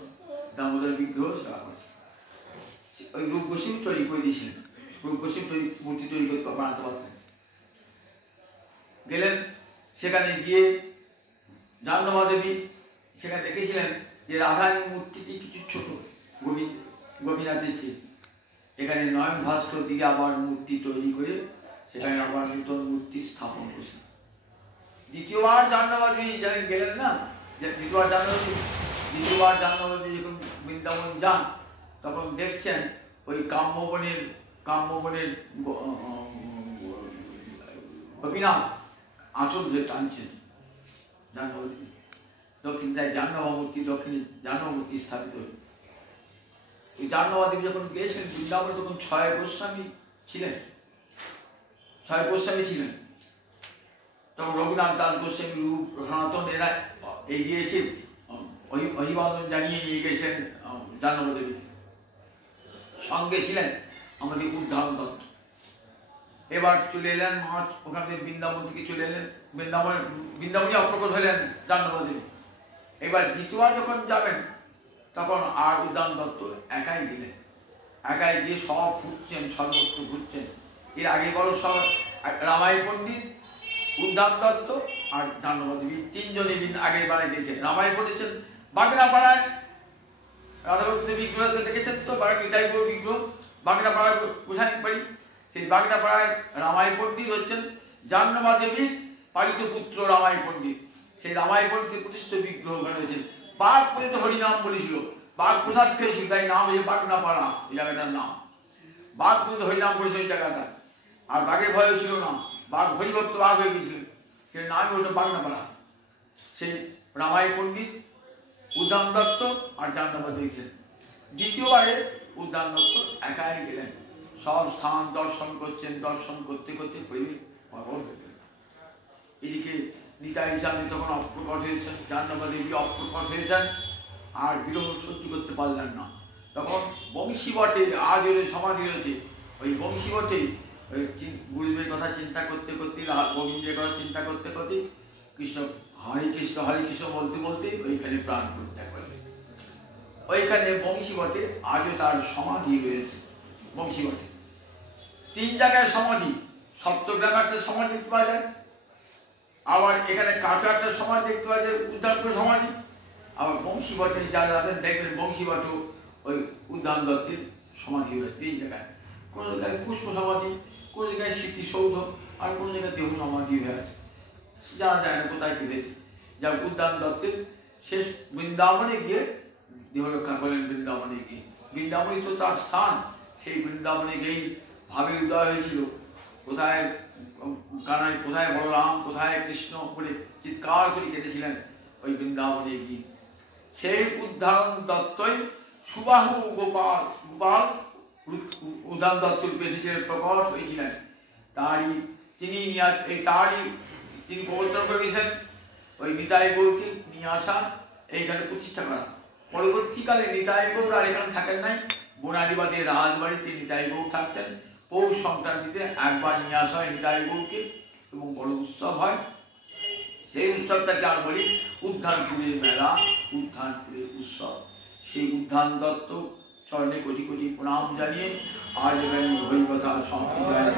দামোদর বিগ্রহ সেবা করছে। ওই রূপ গোস্বামী তৈরি করে দিয়েছিলেন, রূপ গোস্বামী মূর্তি তৈরি করে বানাতে পারতেন। গেলেন সেখানে গিয়ে জাহ্নবা দেবী সেখানে দেখেছিলেন যে রাধারানীর মূর্তিটি কিছু ছোট গোপীনাথের চেয়ে। এখানে নয়ন ভাস্কর দিকে আবার মূর্তি তৈরি করে সেখানে আবার নূতন মূর্তি স্থাপন করেছেন। দ্বিতীয়বার জাহ্নবা দেবী যখন গেলেন না, দ্বিতীয়বার জাহ্নবা দেবী যখন বৃন্দাবন যান, তখন দেখছেন ওই কাম্যবনের গোপীনাথ আঁচল ধরে টানছেন জাহ্নবা দেবী। দক্ষিণ জাহ্নবা মূর্তি, দক্ষিণে জাহ্নবা মূর্তি স্থাপিত। জাহ্নবী যখন গিয়েছিলেন বৃন্দাবনে তখন 6 গোস্বামী ছিলেন, 6 গোস্বামী ছিলেন। তখন রঘুনাথ দাস গোস্বামী, রূপ সনাতন এরা এগিয়ে এসে অভিবাদন জানিয়ে নিয়ে গেছেন জাহ্নবী দেবী। সঙ্গে ছিলেন আমাদের উদ্ধারণ দত্ত। এবার চলে এলেন মা, ওখান থেকে বৃন্দাবন থেকে চলে এলেন বৃন্দাবনে অপ্রকট হলেন জাহ্নবী দেবী। এবার দ্বিতীয়বার যখন যাবেন তখন আর উদ্যান দত্ত একাই গেলেন, একাই গিয়ে সব ঘুরছেন, সর্বত্র ঘুরছেন। এর আগে বড় সব রামাই পণ্ডিত, উদ্যান দত্ত আর জাহ্নবী দেবী তিনজনে আগের বেলায় গিয়েছেন। রামাই পড়েছেন বাগনাপাড়ায়, রাধাগোবিন্দ বিগ্রহ দেখেছেন তো, নিতাই গৌর বিগ্রহ বাগনাপাড়ায় কোথায় বাড়ি, সেই বাগনাপাড়ায় রামাই পণ্ডিত হচ্ছেন জাহ্নবী দেবীর পালিত পুত্র রামাই পণ্ডিত। সেই রামাই পণ্ডিতের প্রতিষ্ঠিত বিগ্রহ ওখানে হয়েছেন। বাঘ পর্যন্ত হরিনাম বলেছিল, বাঘ প্রসাদ খেয়েছিল, তাই নাম হয়েছে বাগনাপাড়া এই জায়গাটার নাম। বাঘ পর্যন্ত হরিনাম করেছিল ওই জায়গাটা, আর বাঘের ভয় ছিল না, বাঘ হরিভক্ত বাঘ হয়ে গেছিলেন, সেই নামই হলো বাগনাপাড়া। সেই রামাই পণ্ডিত, উদ্যান দত্ত আর জাহ্নবী দেবী ছিলেন। দ্বিতীয়বারে উদ্যান দত্ত একাই গেলেন, সব স্থান দর্শন করছেন, দর্শন করতে করতে পরিবেশ পাগল হয়ে গেলেন। এদিকে নিতাই স্বামী তখন অপ্রকট হয়েছেন, জাহ্নবী দেবী অপ্রকট হয়েছেন, আর বিরহ সহ্য করতে পারলেন না। তখন বংশীবটে আজ ওর সমাধি রয়েছে, ওই বংশীবটে ওই গুরুদেবের কথা চিন্তা করতে করতে, গোবিন্দের কথা চিন্তা করতে করতে কৃষ্ণ হরে কৃষ্ণ বলতে বলতে ওইখানে প্রাণ পরিত্যাগ করলেন। ওইখানে বংশীবটে আজও তার সমাধি রয়েছে। বংশীবটে 3 জায়গায় সমাধি, সপ্তগ্রামে একটা সমাধি দেখতে পাওয়া যায়, আবার এখানে কাটা একটা সমাধি দেখতে পাওয়া যায়, উদ্যানপুর সমাধি, আবার বংশীবটে যারা দেখবেন বংশীবট ওই উদ্যান দত্তের সমাধি হয়েছে 3 জায়গায়। কোনো জায়গায় পুষ্প সমাধি, কোনো জায়গায় স্মৃতিসৌধ, আর কোনো জায়গায় দেহ সমাধি হয়ে আছে, জানা যায় না কোথায় কি হয়েছে। যা উদ্যান দত্তের শেষ বৃন্দাবনে গিয়ে দেহ রক্ষা করলেন। বৃন্দাবনে গিয়ে, বৃন্দাবনই তো তার স্থান, সেই বৃন্দাবনে গিয়েই ভাবে উদয় হয়েছিল, কোথায় কানাই, কোথায় বলরাম, কোথায় কৃষ্ণ বলে চিৎকার করে কেঁদেছিলেন ওই বৃন্দাবনে গিয়ে। সেই উদ্ধারণ দত্তই সুবাহু গোপাল, গোপাল উদ্যান দত্ত এসেছিলেন, প্রকট হয়েছিলেন। তিনি প্রবর্তন করে গেছেন ওই নিতাই গৌরকে নিয়ে আসা, এইখানে প্রতিষ্ঠা করা। পরবর্তীকালে নিতাই গৌর আর এখানে থাকেন নাই, বনারিবাদের রাজবাড়িতে নিতাই গৌর থাকতেন। পৌষ সংক্রান্তিতে একবার নিয়ে আসা হয় নিতাই গৌরকে, এবং বড় উৎসব হয়। সেই উৎসবটাকে আর বলি উদ্যানপুরের মেলা, উদ্যানপুরের উৎসব। সেই উদ্যান দত্ত চরণে কোটি কোটি প্রণাম জানিয়ে আজ এখানে হরিকথা সম্প্রদায়